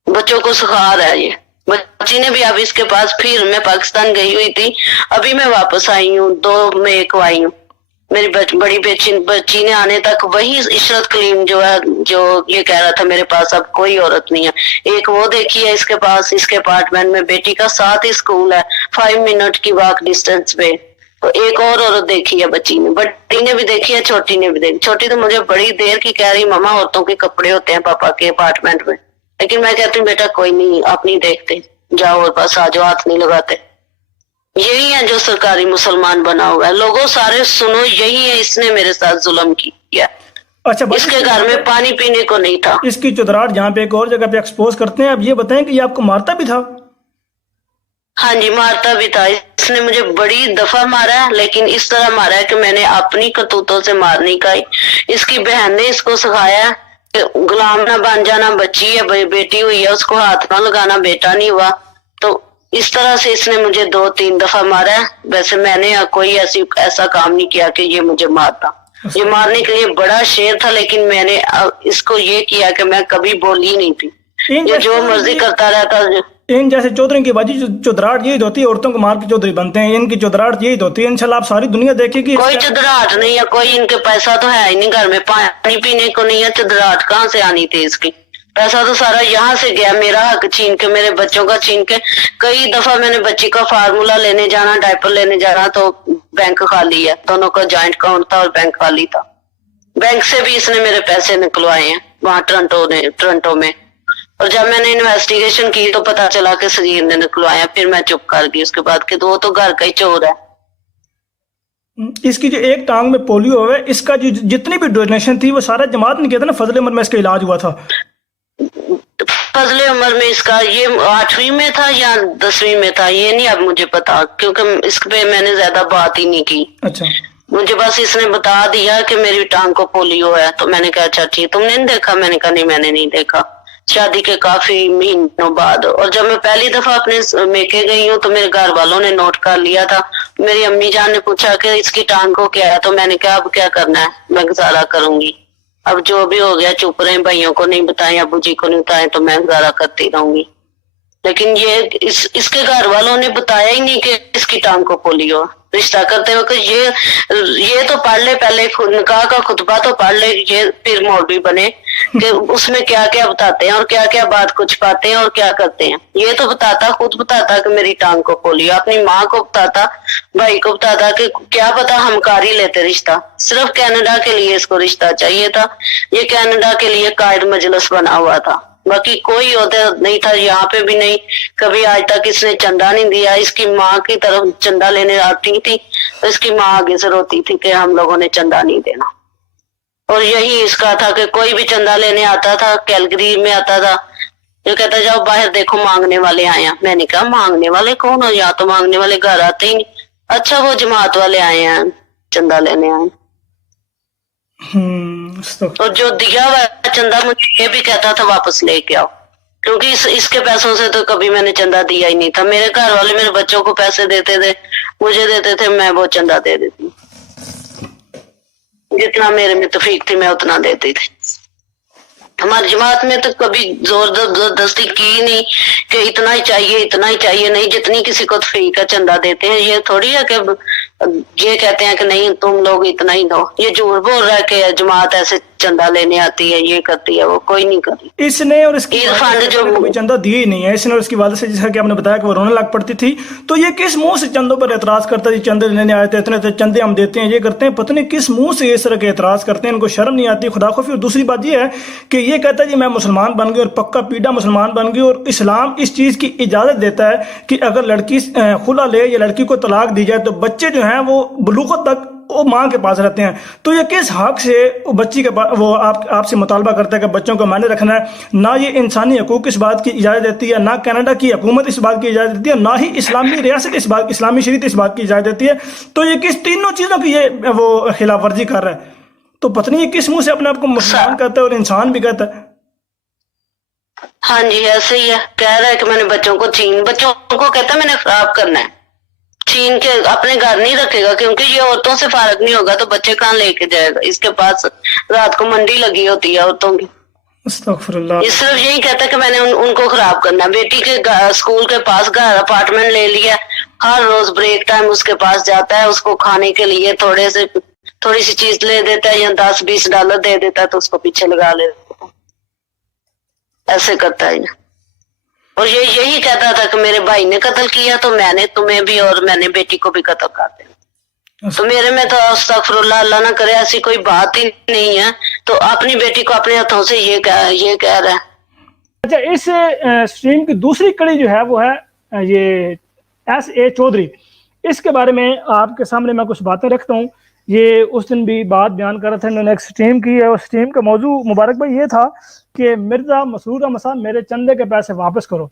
बच्चों को सिखा रहा है ये। बच्ची ने भी अब इसके पास, फिर मैं पाकिस्तान गई हुई थी, अभी मैं वापस आई हूँ, 2 मई को आई हूँ। मेरी बड़ी बच्ची ने आने तक वही इशरत कलीम जो है, जो ये कह रहा था मेरे पास अब कोई औरत नहीं है। एक वो देखी है इसके पास, इसके अपार्टमेंट में बेटी का साथ ही स्कूल है, 5 मिनट की वॉक डिस्टेंस पे। तो एक और औरत देखी है बच्ची ने, बड़ी ने भी देखी है, छोटी ने भी देखी। छोटी तो मुझे बड़ी देर की कह रही मम्मा औरतों के कपड़े होते हैं पापा के अपार्टमेंट में, लेकिन मैं कहती हूँ बेटा कोई नहीं, आप नहीं देखते, जाओ और बस आ जाओ, हाथ नहीं लगाते। यही है जो सरकारी मुसलमान बना हुआ है। लोगों सारे सुनो, यही है इसने मेरे साथ जुल्म किया। अच्छा, इसके घर में पानी पीने को नहीं था। इसकी चुदराहट जहाँ पे एक और जगह पे एक्सपोज करते हैं। अब ये बताएं कि ये आपको मारता भी था? हाँ जी, मारता भी था। इसने मुझे बड़ी दफा मारा है, लेकिन इस तरह मारा है कि मैंने अपनी करतूतों से मार नहीं खाई। इसकी बहन ने इसको सिखाया कि गुलाम ना बन जाना, बच्ची है, बेटी हुई है, उसको हाथ ना लगाना, बेटा नहीं हुआ। तो इस तरह से इसने मुझे 2-3 दफा मारा है। वैसे मैंने कोई ऐसा काम नहीं किया कि ये मुझे मारता। ये मारने के लिए बड़ा शेर था, लेकिन मैंने इसको ये किया कि मैं कभी बोली नहीं थी, ये जो मर्जी करता रहता। इन जैसे चौधरी की बाजी चौधराहट यही होती है, औरतों को मार के चौधरी बनते हैं, इनकी चौधराहट यही होती है। इंशाल्लाह आप सारी दुनिया देखेगी। कोई चौधराहट नहीं है, कोई इनके पैसा तो है ही नहीं, घर में पानी पीने को नहीं है, चौधराहट कहाँ से आनी थी इसकी? पैसा तो सारा यहाँ से गया, मेरा हक छीन के, मेरे बच्चों का छीन के। कई दफा मैंने बच्ची का फार्मूला लेने जाना, डायपर लेने जाना, तो बैंक खाली है, दोनों का जॉइंट अकाउंट था और बैंक खाली था। बैंक से भी इसने मेरे पैसे निकलवाए हैं वहां टोरंटो में। और जब मैंने इन्वेस्टिगेशन की तो पता चला कि सगीर ने निकलवाया, फिर मैं चुप कर गई उसके बाद कि वो तो घर का ही चोर है। इसकी जो एक टांग में पोलियो है, इसका जो जितनी भी डोनेशन थी वो सारा जमात ने किया था ना? फजले उम्र में इसका इलाज हुआ था? फजले उम्र में इसका, ये 8वीं में था या 10वीं में था, ये नहीं अब मुझे पता, क्योंकि इस पे मैंने ज्यादा बात ही नहीं की। अच्छा, मुझे बस इसने बता दिया कि मेरी टांग को पोलियो है, तो मैंने कहा अच्छा ठीक, तुमने नहीं देखा? मैंने कहा नहीं मैंने नहीं देखा। शादी के काफी महीनों बाद, और जब मैं पहली दफा अपने मेके गई हूँ तो मेरे घर वालों ने नोट कर लिया था। मेरी अम्मी जान ने पूछा कि इसकी टांग को क्या है, तो मैंने कहा अब क्या करना है, मैं गुजारा करूंगी, अब जो भी हो गया चुप रहे, भाइयों को नहीं बताएं, अबू जी को नहीं बताएं, तो मैं गुजारा करती रहूंगी। लेकिन ये इसके घर वालों ने बताया ही नहीं कि इसकी टांग को पोलियो, رشتہ کرتے وقت یہ تو پڑھ لے پہلے, نکاح کا خطبہ تو پڑھ لے, یہ پھر مولوی بنے کہ اس میں کیا کیا بتاتے ہیں اور کیا کیا بات کچھ پاتے ہیں اور کیا کرتے ہیں. یہ تو بتاتا, خود بتاتا کہ میری ٹانگ کو کھولی, اپنی ماں کو بتاتا, بھائی کو بتاتا کہ کیا پتا ہم کر ہی لیتے رشتہ. صرف کینیڈا کے لیے اس کو رشتہ چاہیے تھا, یہ کینیڈا کے لیے قائد مجلس بنا ہوا تھا, باقی کوئی عہدہ نہیں تھا, یہاں پہ بھی نہیں. کبھی آج تک اس نے چندہ نہیں دیا. اس کی ماں کی طرف چندہ لینے آتی تھی تو اس کی ماں آگے سے روتی تھی کہ ہم لوگوں نے چندہ نہیں دینا. اور یہی اس کا تھا کہ کوئی بھی چندہ لینے آتا تھا, کیلگری میں آتا تھا, جو کہتا جاؤ باہر دیکھو مانگنے والے آئے ہیں. میں نے کہا مانگنے والے کون ہو, یا تو مانگنے والے گھر آتے ہی نہیں. اچھا وہ جماعت والے آئے ہیں, چندہ لینے آئے. اور جو دیا ہوا چندہ مجھے یہ بھی کہتا تھا واپس لے کے آؤ, کیونکہ اس کے پیسوں سے تو کبھی میں نے چندہ دیا ہی نہیں تھا. میرے گھر والے میرے بچوں کو پیسے دیتے تھے, مجھے دیتے تھے, میں وہ چندہ دے دیتی, جتنا میرے میں توفیق تھی میں اتنا دیتی تھی. ہماری جماعت میں تو کبھی زور زبردستی کی نہیں کہ اتنا ہی چاہیے اتنا ہی چاہیے, نہیں, جتنی کسی کو توفیق کا چندہ دیتے ہیں. یہ تھوڑی ہے کہ یہ کہتے ہیں کہ نہیں تم لوگ اتنا ہی دو. یہ جھوٹ بول رہا ہے کہ جماعت ایسے چندہ لینے آتی ہے, یہ کرتی ہے, وہ کوئی نہیں کرتی. اس نے اور اس کی فنڈ جو کوئی چندہ دیا ہی نہیں ہے. اس نے اور اس کی والد سے, جیسا کہ آپ نے بتایا کہ وہ رونے لگ پڑتی تھی, تو یہ کس منہ سے چندوں پر اعتراض کرتا ہے؟ چندے لینے آئے تھے, اتنے چندے ہم دیتے ہیں, یہ کرتے ہیں, پتہ نہیں کس منہ سے اس طرح کے اعتراض کرتے ہیں. ان کو شرم نہیں آتی, خدا خوفی. اور دوسری بات یہ ہے کہ یہ کہتا ہے جی میں مسلمان بن گئی اور پکا پیڈا مسلمان بن گئی, اور اسلام اس چیز کی اجازت دیتا ہے کہ اگر لڑکی خلا لے یا لڑکی کو طلاق دی جائے تو بچے جو ہیں وہ بلوغت تک وہ ماں کے پاس رہتے ہیں. تو یہ کس حق سے بچی کے وہ آپ سے مطالبہ کرتا ہے کہ بچوں کو معنی رکھنا ہے؟ نہ یہ انسانی حقوق اس بات کی اجازت دیتی ہے, نہ کینیڈا کی حکومت اس بات کی اجازت دیتی ہے, نہ ہی اسلامی ریاست اس بات, اسلامی شریعت اس بات کی اجازت دیتی ہے. تو یہ کس تینوں چیزوں کی یہ وہ خلاف ورزی کر رہا ہے؟ تو پتہ نہیں یہ کس منہ سے اپنے آپ کو مسلمان کہتا ہے اور انسان بھی کہتا ہے. ہاں جی ایسے ہی ہے, کہہ رہا ہے کہ میں نے بچوں کو کہتا ہے میں نے خراب کرنا ہے, چھین کے اپنے گھر نہیں رکھے گا, کیونکہ یہ عورتوں سے فارغ نہیں ہوگا تو بچے کہاں لے کے جائے گا. اس کے پاس رات کو منڈی لگی ہوتی ہے عورتوں کی. استغفر اللہ. یہ صرف یہی کہتا ہے کہ میں نے ان کو خراب کرنا ہے. بیٹی کے اسکول کے پاس گھر اپارٹمنٹ لے لیا, ہر روز بریک ٹائم اس کے پاس جاتا ہے, اس کو کھانے کے لیے تھوڑی سی چیز لے دیتا ہے یا $10-20 دے دیتا ہے تو اس کو پیچھے لگا لیتا ہے. ایسے کرتا ہے. اور یہ یہی کہتا تھا کہ میرے بھائی نے قتل کیا تو میں نے تمہیں بھی اور میں نے بیٹی کو بھی قتل کر دیا. تو میرے میں تو استغفر اللہ, اللہ نہ کرے ایسی کوئی بات ہی نہیں ہے. تو اپنی بیٹی کو اپنے ہاتھوں سے یہ کہہ رہا ہے. اچھا, اس سٹریم کی دوسری کڑی جو ہے وہ ہے یہ S.A. چودھری. اس کے بارے میں آپ کے سامنے میں کچھ باتیں رکھتا ہوں. یہ اس دن بھی بات بیان کر رہا تھا, انہوں نے ایک سٹریم کی ہے, اور سٹریم کا موضوع مبارک بھائی یہ تھا کہ مرزا مسرور احمد صاحب میرے چندے کے پیسے واپس کرو.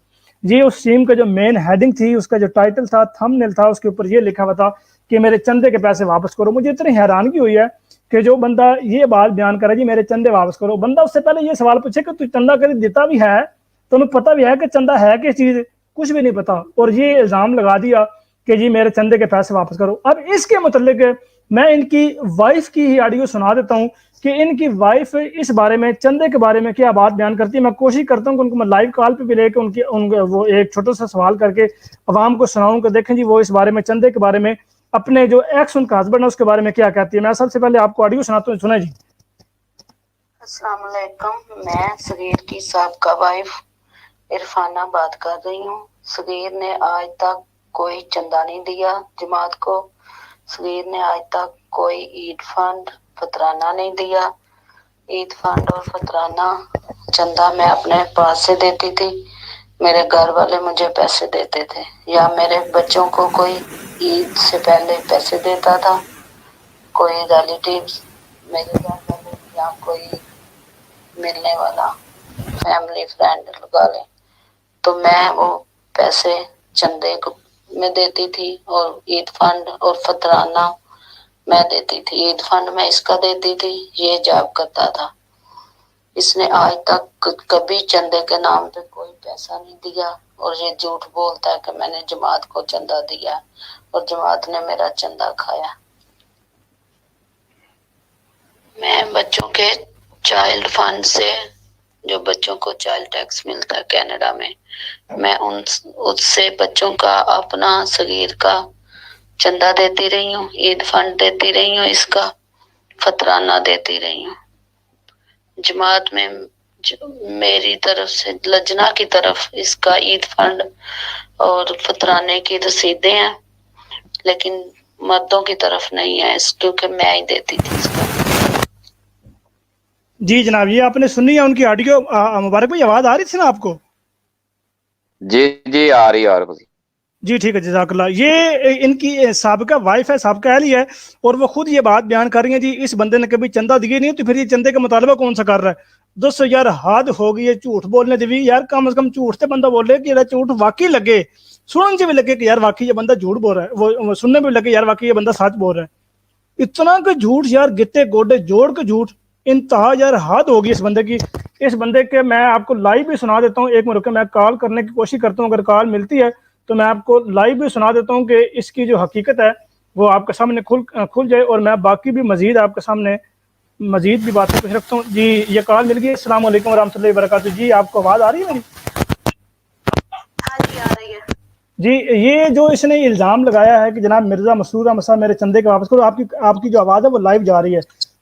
یہ اس سٹریم کا جو مین ہیڈنگ تھی, اس کا جو ٹائٹل تھا, تھم نیل تھا, اس کے اوپر یہ لکھا ہوا تھا کہ میرے چندے کے پیسے واپس کرو. مجھے اتنی حیرانگی ہوئی ہے کہ جو بندہ یہ بات بیان کرے جی میرے چندے واپس کرو, بندہ اس سے پہلے یہ سوال پوچھے کہ تو چندہ کبھی دیتا بھی ہے, تمہیں پتہ بھی ہے کہ چندہ ہے کس چیز؟ کچھ بھی نہیں پتا, اور یہ الزام لگا دیا کہ جی میرے چندے کے پیسے واپس کرو. اب اس کے متعلق میں ان کی وائف کی ہی آڈیو سنا دیتا ہوں کہ ان کی وائف اس بارے میں, چندے کے بارے میں کیا بات بیان کرتی ہے. میں کوشش کرتا ہوں کہ ان کو میں لائیو کال پہ بھی لے کے وہ ایک چھوٹا سا سوال کر کے عوام کو سناؤں کہ دیکھیں جی وہ اس بارے میں, چندے کے بارے میں, اپنے جو ایکس ان کا ہسبینڈ ہے اس کے بارے میں کیا کہتی ہے. میں سب سے پہلے آپ کو آڈیو سناتا ہوں, سنیں جی. السلام علیکم, میں صغیر کی سابقہ وائف عرفانہ بات کر رہی ہوں. صغیر نے آج تک کوئی چندہ نہیں دیا جماعت کو. صغیر نے آج تک کوئی عید فنڈ فطرانہ نہیں دیا. عید فنڈ اور فطرانہ چندہ میں اپنے پاس سے دیتی تھی, میرے گھر والے مجھے پیسے دیتے تھے, یا میرے بچوں کو کوئی عید سے پہلے پیسے دیتا تھا, کوئی ریلیٹیوز میرے گھر والے یا کوئی ملنے والا فیملی فرینڈ لگا لیں, تو میں وہ پیسے چندے میں دیتی تھی, اور عید فنڈ اور فطرانہ میں دیتی تھی. عید فنڈ میں اس کا دیتی تھی, یہ جاب کرتا تھا. اس نے آج تک کبھی چندے کے نام پہ کوئی پیسہ نہیں دیا, اور یہ جھوٹ بولتا ہے کہ میں نے جماعت کو چندہ دیا اور جماعت نے میرا چندہ کھایا. میں بچوں کے چائلڈ فنڈ سے, جو بچوں کو چائلڈ ٹیکس ملتا ہے کینیڈا میں ان سے بچوں کا اپنا صغیر کا चंदा देती रही हूँ, ईद फंड देती रही हूँ, इसका फतराना देती रही हूँ। जमात में मेरी तरफ से लजना की तरफ इसका ईद फंड और फतराने की रसीदें हैं, लेकिन मर्दों की तरफ नहीं है, क्योंकि मैं ही देती थी इसका। जी जनाब, ये आपने सुनी है उनकी ऑडियो। मुबारक भाई, आवाज़ आ रही थी ना आपको? जी जी आ रही है। जी ठीक है, जज़ाकल्लाह। ये इनकी साबिका वाइफ है, साबिका अहली है, और वो खुद ये बात बयान कर रही है जी इस बंदे ने कभी चंदा दिए नहीं, तो फिर ये चंदे का मुतालबा कौन सा कर रहा है? दोस्तों यार हद हो गई है झूठ बोलने दी भी यार। कम से कम झूठ से बंदा बोले कि यार झूठ वाकई लगे, सुनने से भी लगे कि यार वाकई ये बंदा झूठ बोल रहा है, वो सुनने में भी लगे यार वाकई ये बंदा सच बोल रहा है। इतना का झूठ यार, गिट्टे गोडे जोड़ के झूठ, इंतहा यार हद होगी इस बंदे की। इस बंदे के मैं आपको लाइव भी सुना देता हूँ, एक मिनट रुके, मैं कॉल करने की कोशिश करता हूँ, अगर कॉल मिलती है तो मैं आपको लाइव भी सुना देता हूँ कि इसकी जो हकीकत है वो आपके सामने खुल जाए, और मैं बाकी भी मजीद आपके सामने मजीद भी बातें कुछ रखता हूँ। जी ये कॉल मिल गई। अस्सलाम वालेकुम वरहमतुल्लाहि वबरकातुहू। जी आपको आवाज़ आ रही है मेरी? हाँ जी आ रही है। जी ये जो इसने इल्ज़ाम लगाया है कि जनाब मिर्ज़ा मसरूर अहमद साहब मेरे चंदे के वापस करो, आपकी जो आवाज़ है वो लाइव जा रही है।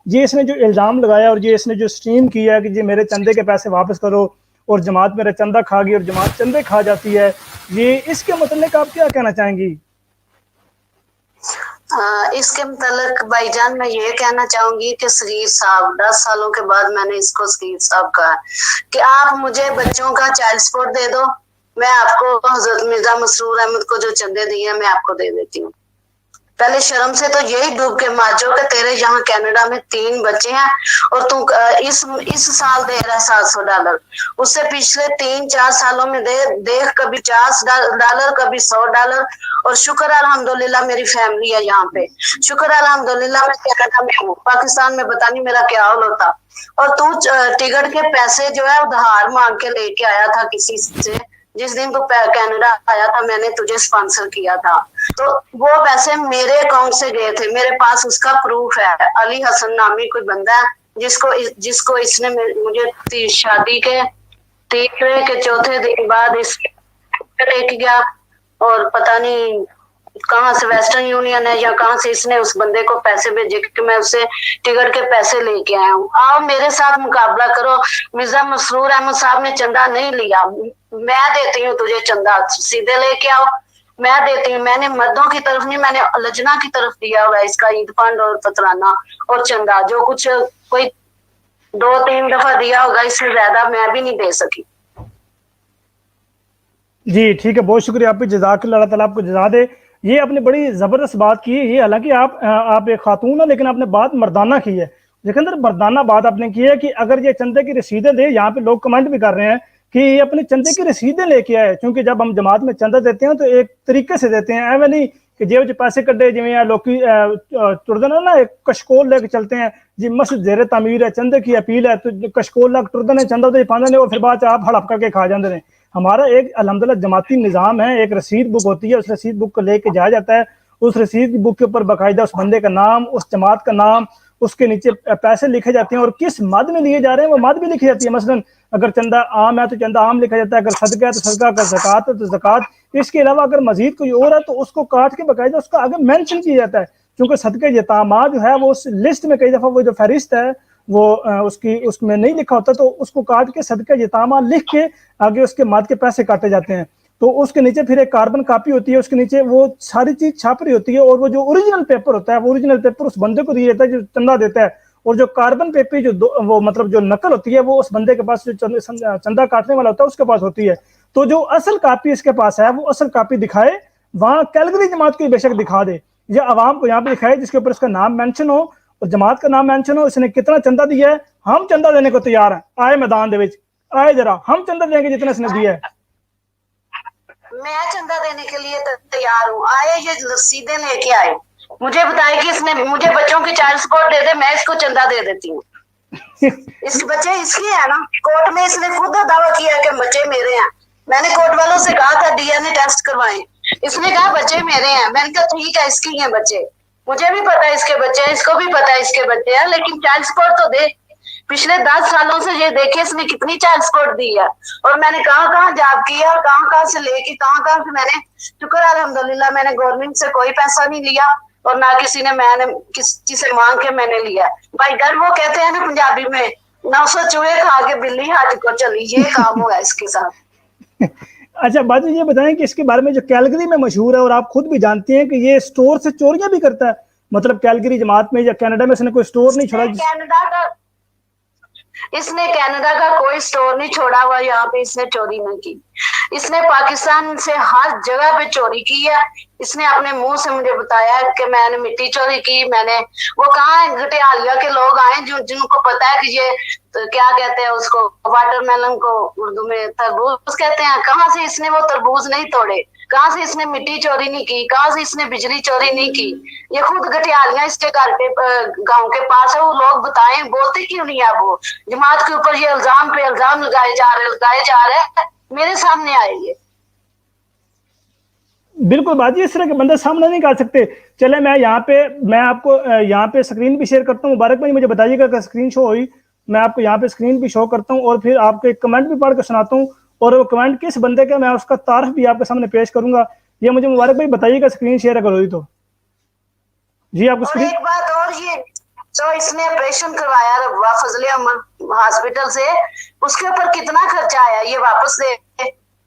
ये इसने जो इल्ज़ाम लगाया और ये इसने जो स्ट्रीम किया है कि जी मेरे चंदे के पैसे वापस करो और जमात मेरा चंदा खा गई और जमात चंदे खा जाती है, ये इसके मतलब आप क्या कहना चाहेंगी? इसके मतलब भाईजान मैं ये कहना चाहूंगी कि सगीर साहब 10 सालों के बाद मैंने इसको सगीर साहब कहा कि आप मुझे बच्चों का चाइल्ड सपोर्ट दे दो, मैं आपको हजरत मिर्जा मसरूर अहमद को जो चंदे दिए मैं आपको दे देती हूँ। पहले शर्म से तो यही डूब के मार जाओ कि तेरे यहाँ कनाडा में 3 बच्चे हैं और तू इस साल दे रहा है $700, उससे पिछले 3-4 सालों में देख कभी $50, कभी $100। और शुक्र अल्हम्दुलिल्लाह मेरी फैमिली है यहाँ पे, शुक्र अल्हम्दुलिल्लाह मैं कनाडा में हूँ, पाकिस्तान में पता नहीं मेरा क्या हाल होता। और तू टिकट के पैसे जो है उधार मांग के लेके आया था किसी से, जिस दिन तू कनाडा आया था मैंने तुझे स्पॉन्सर किया था, तो वो पैसे मेरे अकाउंट से गए थे, मेरे पास उसका प्रूफ है। अली हसन नामी कोई बंदा है जिसको इसने मुझे शादी के 3 के चौथे दिन बाद लेके गया, और पता नहीं कहाँ से वेस्टर्न यूनियन है या कहाँ से इसने उस बंदे को पैसे भेजे कि मैं उससे टिकट के पैसे लेके आया हूँ। आओ मेरे साथ मुकाबला करो। मिर्जा मसरूर अहमद साहब ने चंदा नहीं लिया, मैं देती हूँ तुझे चंदा, सीधे लेके आओ, मैं देती हूँ। मैंने मर्दों की तरफ नहीं, मैंने लजना की तरफ दिया हुआ है इसका ईद फंड और फतराना और चंदा, जो कुछ कोई 2-3 दफा दिया होगा, इससे ज्यादा मैं भी नहीं दे सकी। जी ठीक है, बहुत शुक्रिया आप, जज़ाकल्लाह, अल्लाह ताला आपको जज़ा दे। ये आपने बड़ी ज़बरदस्त बात की है, ये हालांकि आप एक खातून है लेकिन आपने बात मर्दाना की है, लेकिन अंदर मर्दाना बात आपने की है कि अगर ये चंदे की रसीदें दे, यहाँ पे लोग कमेंट भी कर रहे हैं कि ये अपने चंदे की रसीदें लेके आए, क्योंकि जब हम जमात में चंदा देते हैं तो एक तरीके से देते हैं, एवं नहीं कि जेब पैसे कड्डे जिमें लोग टुरदे ना एक कशकोल लेके चलते हैं जी मस्जिद जेरे तामीर है, चंदे की अपील है, तो कशकोल लग टुरदे ने चंदा तो पाँच ने और फिर बाद आप हड़प करके खा जाते हैं। हमारा एक अल्हम्दुलिल्लाह जमाती निज़ाम है, एक रसीद बुक होती है, उस रसीद बुक को लेके जाया जाता है, उस रसीद बुक के ऊपर बाकायदा उस बंदे का नाम, उस जमात का नाम, उसके नीचे पैसे लिखे जाते हैं और किस मद में लिए जा रहे हैं वो मद भी लिखी जाती है। मसलन अगर चंदा आम है तो चंदा आम लिखा जाता है, अगर सदका है तो सदका, अगर ज़कात है तो ज़कात। इसके अलावा अगर मजीद कोई और है तो उसको काट के बाकायदा उसका आगे मेंशन किया जाता है, क्योंकि सदके यतामा जो है वो उस लिस्ट में कई दफ़ा वो जो फहरिस्त है वो उसमें नहीं लिखा होता, तो उसको काट के सदका यतामा लिख के आगे उसके मद के पैसे काटे जाते हैं। तो उसके नीचे फिर एक कार्बन कापी होती है, उसके नीचे वो सारी चीज छाप रही होती है, और वो जो ओरिजिनल पेपर होता है वो ओरिजिनल पेपर उस बंदे को दिया जाता है जो चंदा देता है, और जो कार्बन पेपर वो मतलब जो नकल होती है वो उस बंदे के पास, जो चंदा काटने वाला होता है उसके पास होती है। तो जो असल कापी इसके पास है वो असल कापी दिखाए, वहाँ कैलगरी जमात को बेशक दिखा दे या आवाम को यहाँ पे दिखाए जिसके ऊपर उसका नाम मेंशन हो और जमात का नाम मेंशन हो, इसने कितना चंदा दिया है, हम चंदा देने को तैयार हैं, आए मैदान दे विच आए, जरा हम चंदा देंगे जितना इसने दिया है। मैं चंदा देने के लिए तैयार हूँ, आए ये रसीदें लेके आए, मुझे बताए कि इसने मुझे बच्चों की चाइल्ड सपोर्ट दे दे, मैं इसको चंदा दे देती हूँ। इसके बच्चे इसके है ना, कोर्ट में इसने खुद दावा किया कि बच्चे मेरे हैं। मैंने कोर्ट वालों से कहा था डीएनए टेस्ट करवाएं, इसने कहा बच्चे मेरे हैं। मैंने कहा ठीक है इसके हैं बच्चे, मुझे भी पता है इसके बच्चे हैं, इसको भी पता है इसके बच्चे हैं, लेकिन चाइल्ड सपोर्ट तो दे, पिछले 10 सालों से ये देखिए इसने कितनी चाइल्ड सपोर्ट दी है, और मैंने कहाँ कहाँ जॉब किया और कहाँ कहाँ से लेके कहाँ कहाँ से मैंने, शुक्र अल्हम्दुलिल्लाह मैंने गवर्नमेंट से कोई पैसा नहीं लिया और ना मैंने किसी से मांग के मैंने लिया। भाई डर वो कहते हैं ना पंजाबी में, 900 चूहे खा के बिल्ली हाथ को चली, ये काम हुआ इसके साथ। अच्छा बाजी ये बताएं कि इसके बारे में जो कैलगरी में मशहूर है और आप खुद भी जानती हैं कि ये स्टोर से चोरियां भी करता है, मतलब कैलगरी जमात में या कनाडा में इसने कोई स्टोर नहीं छोड़ा? इसने कनाडा का कोई स्टोर नहीं छोड़ा हुआ, यहाँ पे इसने चोरी नहीं की। इसने पाकिस्तान से हर जगह पे चोरी की है। इसने अपने मुंह से मुझे बताया कि मैंने मिट्टी चोरी की, मैंने वो कहाँ है घटियालिया के लोग आए जो जिनको पता है कि ये तो क्या कहते हैं उसको, वाटरमेलन को उर्दू में तरबूज कहते हैं, कहाँ से इसने वो तरबूज नहीं तोड़े, कहाँ से इसने मिट्टी चोरी नहीं की, कहाँ से इसने बिजली चोरी नहीं की। ये खुद घटियालियां इसके घर पे गांव के पास है, वो लोग बताएं, बोलते क्यों नहीं है वो? जमात के ऊपर ये इल्जाम पे इल्जाम लगाए जा रहे मेरे सामने आए ये। बिल्कुल बाजी, इस तरह के बंदे सामने नहीं कर सकते। चले मैं आपको यहाँ पे स्क्रीन भी शेयर करता हूँ। मुबारक भाई मुझे बताइएगा कि स्क्रीन शो हुई, मैं आपको यहाँ पे स्क्रीन भी शो करता हूँ और फिर आपको एक कमेंट भी पढ़ के सुनाता हूँ, और वो कमेंट किस बंदे का मैं उसका तारीफ भी आपके सामने पेश करूंगा। ये मुझे मुबारक भाई बताइएगा स्क्रीन शेयर अगर हुई तो। जी आपको स्क्रीन। एक बात और, ये तो इसने ऑपरेशन करवाया रब्बा फजले अमन हॉस्पिटल से, उसके ऊपर कितना खर्चा आया ये वापस दे।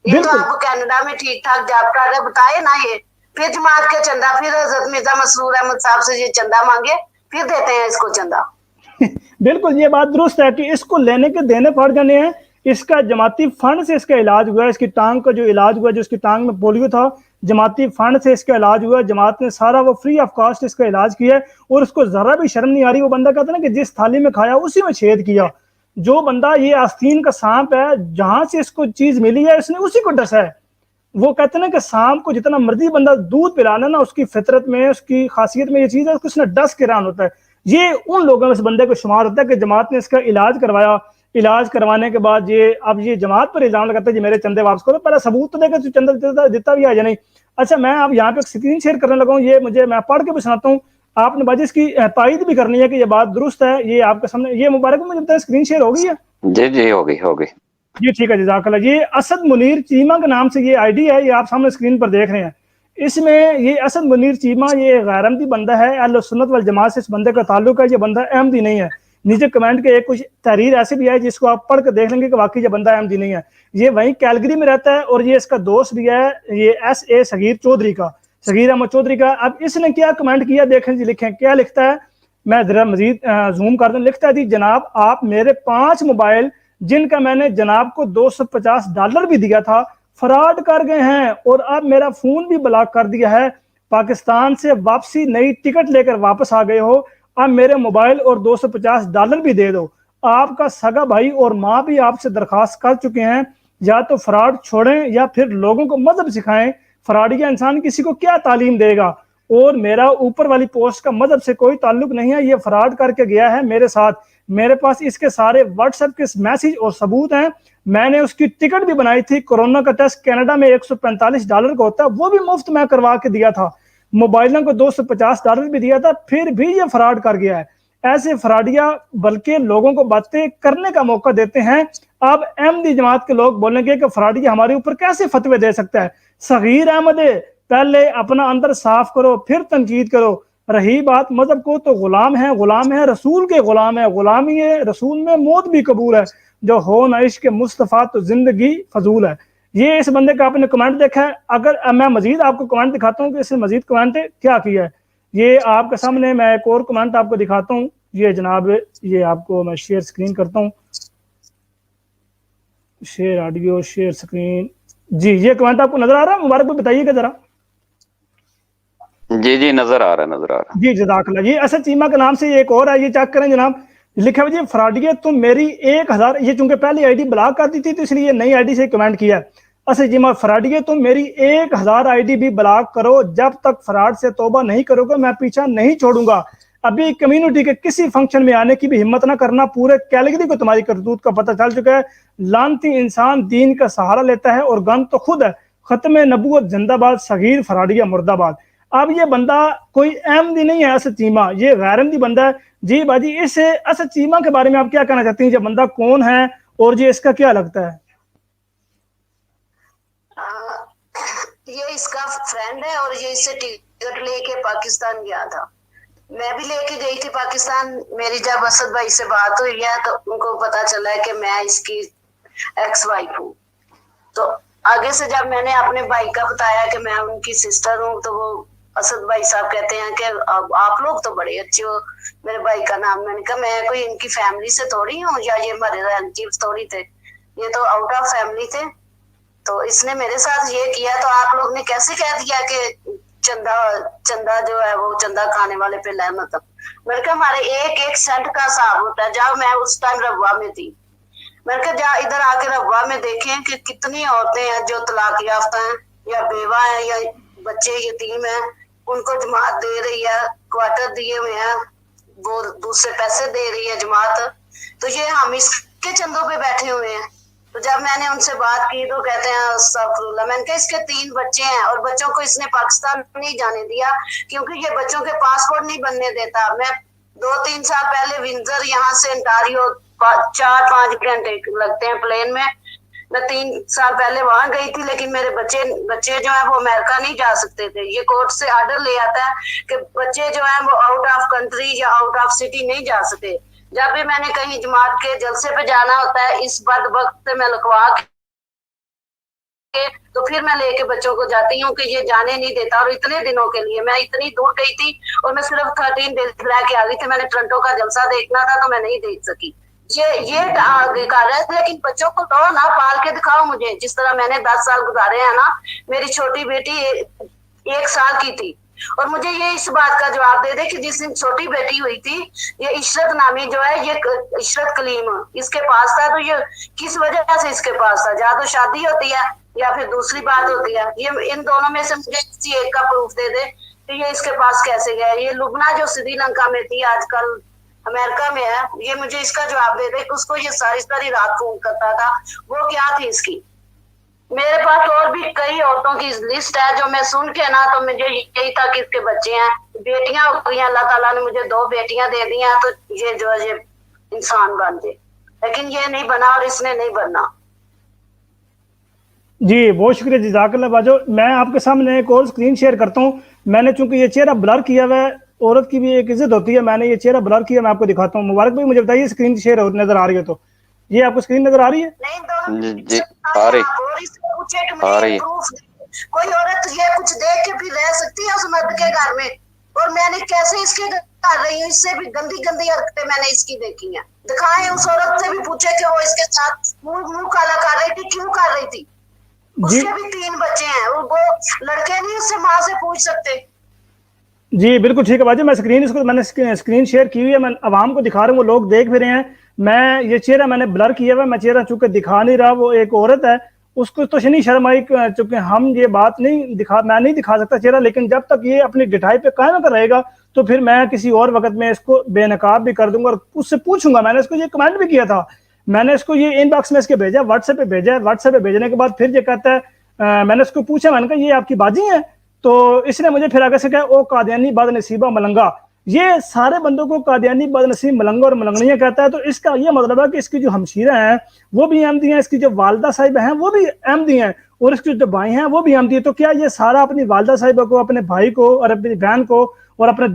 ये तो आपको कनाडा में ठीक ठाक जॉब कर रहे बताए ना, ये फिर जमात के चंदा, फिर हजरत मिर्जा मसरूर अहमद साहब से ये चंदा मांगे, फिर देते हैं इसको चंदा। बिल्कुल ये बात दुरुस्त है कि इसको लेने के देने पड़ जाने हैं। इसका जमाती फंड से इसका इलाज हुआ है, इसकी टांग का जो इलाज हुआ, जो इसकी टांग में पोलियो था, जमाती फंड से इसका इलाज हुआ, जमात ने सारा वो फ्री ऑफ कॉस्ट इसका इलाज किया है, और उसको जरा भी शर्म नहीं आ रही। वो बंदा कहता है ना कि जिस थाली में खाया उसी में छेद किया। जो बंदा ये आस्तीन का सांप है, जहां से इसको चीज मिली है उसने उसी को डसा है। वो कहते हैं कि सांप को जितना मर्जी बंदा दूध पिलाना ना, उसकी फितरत में उसकी खासियत में ये चीज है, उसने डस के रान होता है। ये उन लोगों में इस बंदे को शुमार होता है कि जमात ने इसका इलाज करवाया, इलाज करवाने के बाद ये अब ये जमात पर इल्जाम लगाता है कि मेरे चंदे वापस करो। पहले सबूत तो देकर चंदा देता भी है या नहीं। अच्छा मैं अब यहाँ पे स्क्रीन शेयर करने लगा हूँ, ये मैं पढ़ के भी सुनाता हूँ। आपने बाजी इसकी तायद भी करनी है कि ये बात दुरुस्त है। ये आपके सामने, ये मुबारक मुझे बताया स्क्रीन शेयर हो गई है? जी हो गई जी ठीक है, जज़ाकल्लाह। ये असद मुनीर चीमा के नाम से ये आईडी है, ये आप सामने स्क्रीन पर देख रहे हैं। इसमें ये असद मुनीर चीमा ये गैरअहमदी बंदा है, अहले सुन्नत वल जमात से इस बंदे का ताल्लुक है। ये बंदा अहमदी नहीं है। नीचे कमेंट के एक कुछ तहरीर ऐसे भी है जिसको आप पढ़ कर देख लेंगे कि वाकई ये बंदा अहमदी नहीं है। ये वहीं कैलगरी में रहता है और ये इसका दोस्त भी है, ये SA सगीर चौधरी का, सगीर अहमद चौधरी का। अब इसने क्या कमेंट किया देखें जी, लिखें क्या लिखता है, मैं जरा मजीद जूम कर दूं। लिखता है जी, जनाब आप मेरे 5 मोबाइल जिनका मैंने जनाब को $250 भी दिया था फराड कर गए हैं, और अब मेरा फोन भी ब्लॉक कर दिया है। पाकिस्तान से वापसी नई टिकट लेकर वापस आ गए हो, अब मेरे मोबाइल और $250 भी दे दो। आपका सगा भाई और माँ भी आपसे दरखास्त कर चुके हैं, या तो फ्रॉड छोड़ें या फिर लोगों को मजहब सिखाएं। फ्रॉडिया इंसान किसी को क्या तालीम देगा, और मेरा ऊपर वाली पोस्ट का मजहब से कोई ताल्लुक नहीं है। ये फ्रॉड करके गया है मेरे साथ, मेरे पास इसके सारे व्हाट्सएप के मैसेज और सबूत हैं। मैंने उसकी टिकट भी बनाई थी, कोरोना का टेस्ट कनाडा में $145 का होता है, वो भी मुफ्त में करवा के दिया था। मोबाइलों को $250 भी दिया था, फिर भी ये फ्रॉड कर गया है। ऐसे फ्रॉडिया बल्कि लोगों को बातें करने का मौका देते हैं। अब अहमदी जमात के लोग बोलेंगे कि फ्रॉडिया हमारे ऊपर कैसे फतवे दे सकता है। सगीर अहमद पहले अपना अंदर साफ करो फिर तनकीद करो। रही बात मजहब को, तो गुलाम है रसूल के गुलाम है, गुलामी है रसूल में मौत भी कबूल है, जो हो न इश्क मुस्तफ़ा तो जिंदगी फजूल है। ये इस बंदे का आपने कमेंट देखा है। अगर मैं मजीद आपको कमेंट दिखाता हूँ कि इसने मजीद कमेंट क्या किया है, ये आपके सामने मैं एक और कमेंट आपको दिखाता हूँ। ये जनाब, ये आपको मैं शेयर स्क्रीन करता हूँ, शेयर ऑडियो शेयर स्क्रीन। जी ये कमेंट आपको नजर आ रहा है? मुबारक भाई बताइएगा जरा। जी नजर आ रहा है जी जज़ाकल्लाह। ये असद चीमा के नाम से ये एक और है, ये चेक करें जनाब। लिखा हुआ जी, फ्रॉडिया तुम मेरी 1000, ये चूंकि पहली आईडी ब्लॉक कर दी थी तो इसलिए नई आईडी से कमेंट किया। असद चीमा, फ्रॉडिया तुम मेरी 1000 आईडी भी ब्लॉक करो, जब तक फ्रॉड से तौबा नहीं करोगे मैं पीछा नहीं छोड़ूंगा। अभी कम्युनिटी के किसी फंक्शन में आने की भी हिम्मत ना करना, पूरे कैलगरी को तुम्हारी करतूत का पता चल चुका है। लानती इंसान दीन का सहारा लेता है और गन तो खुद है। खत्म नबूवत जिंदाबाद, सगीर फ्रॉडिया मुर्दाबाद। اب یہ بندہ کوئی احمدی نہیں ہے اسد چیمہ، یہ غیر احمدی بندہ ہے. جی باجی اس اسد چیمہ کے بارے میں آپ کیا کہنا چاہتے ہیں؟ یہ بندہ کون ہے اور یہ اس کا کیا لگتا ہے؟ یہ اس کا فرینڈ ہے اور یہ اس سے ٹکٹ لے کے پاکستان گیا تھا. میں بھی لے کے گئی تھی پاکستان. میری جب اسد بھائی سے بات ہوئی ہے تو ان کو پتا چلا ہے کہ میں اس کی ایکس وائف ہوں. تو آگے سے جب میں نے اپنے بھائی کا بتایا کہ میں ان کی سسٹر ہوں تو وہ اسد بھائی صاحب کہتے ہیں کہ آپ لوگ تو بڑے اچھے ہو. میرے بھائی کا نام، میں نے کہا میں کوئی ان کی فیملی سے تھوڑی ہوں یا یہ ہمارے ریلیٹیوز تھوڑی تھے، یہ تو آؤٹ آف فیملی تھے. تو اس نے میرے ساتھ یہ کیا تو آپ لوگ نے کیسے کہہ دیا کہ چندہ جو ہے وہ چندہ کھانے والے پہ لعنت. میں نے کہا ہمارے ایک ایک سینٹ کا حساب ہوتا ہے. جب میں اس ٹائم ربوہ میں تھی، میں نے کہا جا ادھر آ کے ربوہ میں دیکھیں کہ کتنی عورتیں ہیں جو طلاق یافتہ ہیں یا بیوہ ہیں یا بچے یتیم ہیں، ان کو جماعت دے رہی ہے، کوارٹر دیے ہوئے ہیں، وہ دوسرے پیسے دے رہی ہے جماعت. تو یہ ہم اس کے چندوں پہ بیٹھے ہوئے ہیں. تو جب میں نے ان سے بات کی تو کہتے ہیں استغفر اللہ. میں نے کہا اس کے 3 بچے ہیں اور بچوں کو اس نے پاکستان نہیں جانے دیا کیونکہ یہ بچوں کے پاسپورٹ نہیں بننے دیتا. میں 2-3 سال پہلے ونزر یہاں سے انٹاریو 4-5 گھنٹے لگتے ہیں پلین میں، میں 3 سال پہلے وہاں گئی تھی لیکن میرے بچے جو ہیں وہ امریکہ نہیں جا سکتے تھے. یہ کورٹ سے آرڈر لے آتا ہے کہ بچے جو ہیں وہ آؤٹ آف کنٹری یا آؤٹ آف سٹی نہیں جا سکتے. جب بھی میں نے کہیں جماعت کے جلسے پہ جانا ہوتا ہے اس بد وقت سے میں لکھوا کے تو پھر میں لے کے بچوں کو جاتی ہوں کہ یہ جانے نہیں دیتا. اور اتنے دنوں کے لیے میں اتنی دور گئی تھی اور میں صرف 13 ڈیز لے کے آ گئی تھی. میں نے ٹورنٹو کا جلسہ دیکھنا تھا تو میں نہیں دیکھ سکی. یہ کر رہے تھے لیکن بچوں کو تو نہ پال کے دکھاؤ مجھے جس طرح میں نے 10 سال گزارے ہیں نا. میری چھوٹی بیٹی 1 سال کی تھی اور مجھے یہ اس بات کا جواب دے دے کہ جس دن چھوٹی بیٹی ہوئی تھی یہ عشرت نامی جو ہے یہ عشرت کلیم اس کے پاس تھا. تو یہ کس وجہ سے اس کے پاس تھا؟ یا تو شادی ہوتی ہے یا پھر دوسری بات ہوتی ہے. یہ ان دونوں میں سے مجھے کسی ایک کا پروف دے دے کہ یہ اس کے پاس کیسے گیا. یہ لبنہ جو سری لنکا میں تھی آج کل امریکہ میں ہے، یہ مجھے اس کا جواب دے دے کہ اس کو یہ ساری رات فون کرتا تھا وہ کیا تھی اس کی. میرے پاس اور بھی کئی عورتوں کی لسٹ ہے جو میں سن کے نا تو مجھے یہی تھا کہ اس کے بچے ہیں، بیٹیاں ہو گئی ہیں. اللہ تعالیٰ نے مجھے 2 بیٹیاں دے دی ہیں تو یہ جو ہے یہ انسان بن دے، لیکن یہ نہیں بنا اور اس نے نہیں بننا. جی بہت شکریہ جزاک اللہ باجو. میں آپ کے سامنے ایک اور اسکرین شیئر کرتا ہوں. میں نے چونکہ یہ چہرہ بلر کیا ہوا ہے، عورت کی بھی ایک عزت ہوتی ہے، میں نے یہ چہرہ بلر کیا، میں آپ کو دکھاتا ہوں. مبارک بھائی مجھے بتائیے اسکرین شیئر نظر آ رہی ہے تو یہ آپ کو اسکرین نظر آ رہی ہے؟ جی آ رہی ہے. کوئی عورت یہ کچھ دیکھ کے بھی رہ سکتی ہے اس مرد کے گھر میں؟ اور میں نے کیسے اس کے کر رہی ہوں، اس سے بھی گندی حرکتیں میں نے اس کی دیکھی ہیں. دکھائیں اس عورت سے بھی پوچھے کہ وہ اس کے ساتھ منہ کالا کر رہی تھی، کیوں کر رہی تھی؟ اس کے بھی 3 بچے ہیں، وہ لڑکے نہیں اس سے ماں سے پوچھ سکتے. جی بالکل ٹھیک ہے باجی. میں نے اسکرین شیئر کی ہوئی ہے، میں عوام کو دکھا رہا ہوں، وہ لوگ دیکھ بھی رہے ہیں. میں یہ چہرہ میں نے بلر کیا ہوا ہے، میں چہرہ چونکہ دکھا نہیں رہا. وہ ایک عورت ہے، اس کو تو نہیں شرم آئی چونکہ ہم یہ بات میں نہیں دکھا سکتا چہرہ، لیکن جب تک یہ اپنی ڈٹائی پہ قائم کر رہے گا تو پھر میں کسی اور وقت میں اس کو بے نقاب بھی کر دوں گا اور اس سے پوچھوں گا. میں نے اس کو یہ کمنٹ بھی کیا تھا، میں نے اس کو یہ ان باکس میں اس کے بھیجا، واٹس ایپ پہ بھیجا ہے. واٹس ایپ پہ بھیجنے کے بعد پھر یہ کہتا ہے، میں نے اس کو پوچھا، میں نے کہا یہ آپ کی باجی ہیں؟ تو اس نے مجھے پھر آگے سے کہا او قادیانی بد نصیبہ ملنگا. یہ سارے بندوں کو قادیانی بد نصیب ملنگا اور ملنگنیاں کہتا ہے. تو اس کا یہ مطلب ہے کہ اس کی جو ہمشیرہ ہیں وہ بھی احمدی ہیں، اس کی جو والدہ صاحبہ ہیں وہ بھی احمدی ہیں اور اس کے جو بھائی ہیں وہ بھی احمدی ہیں. تو کیا یہ سارا اپنی والدہ صاحبہ کو، اپنے بھائی کو اور اپنی بہن کو اور اپنے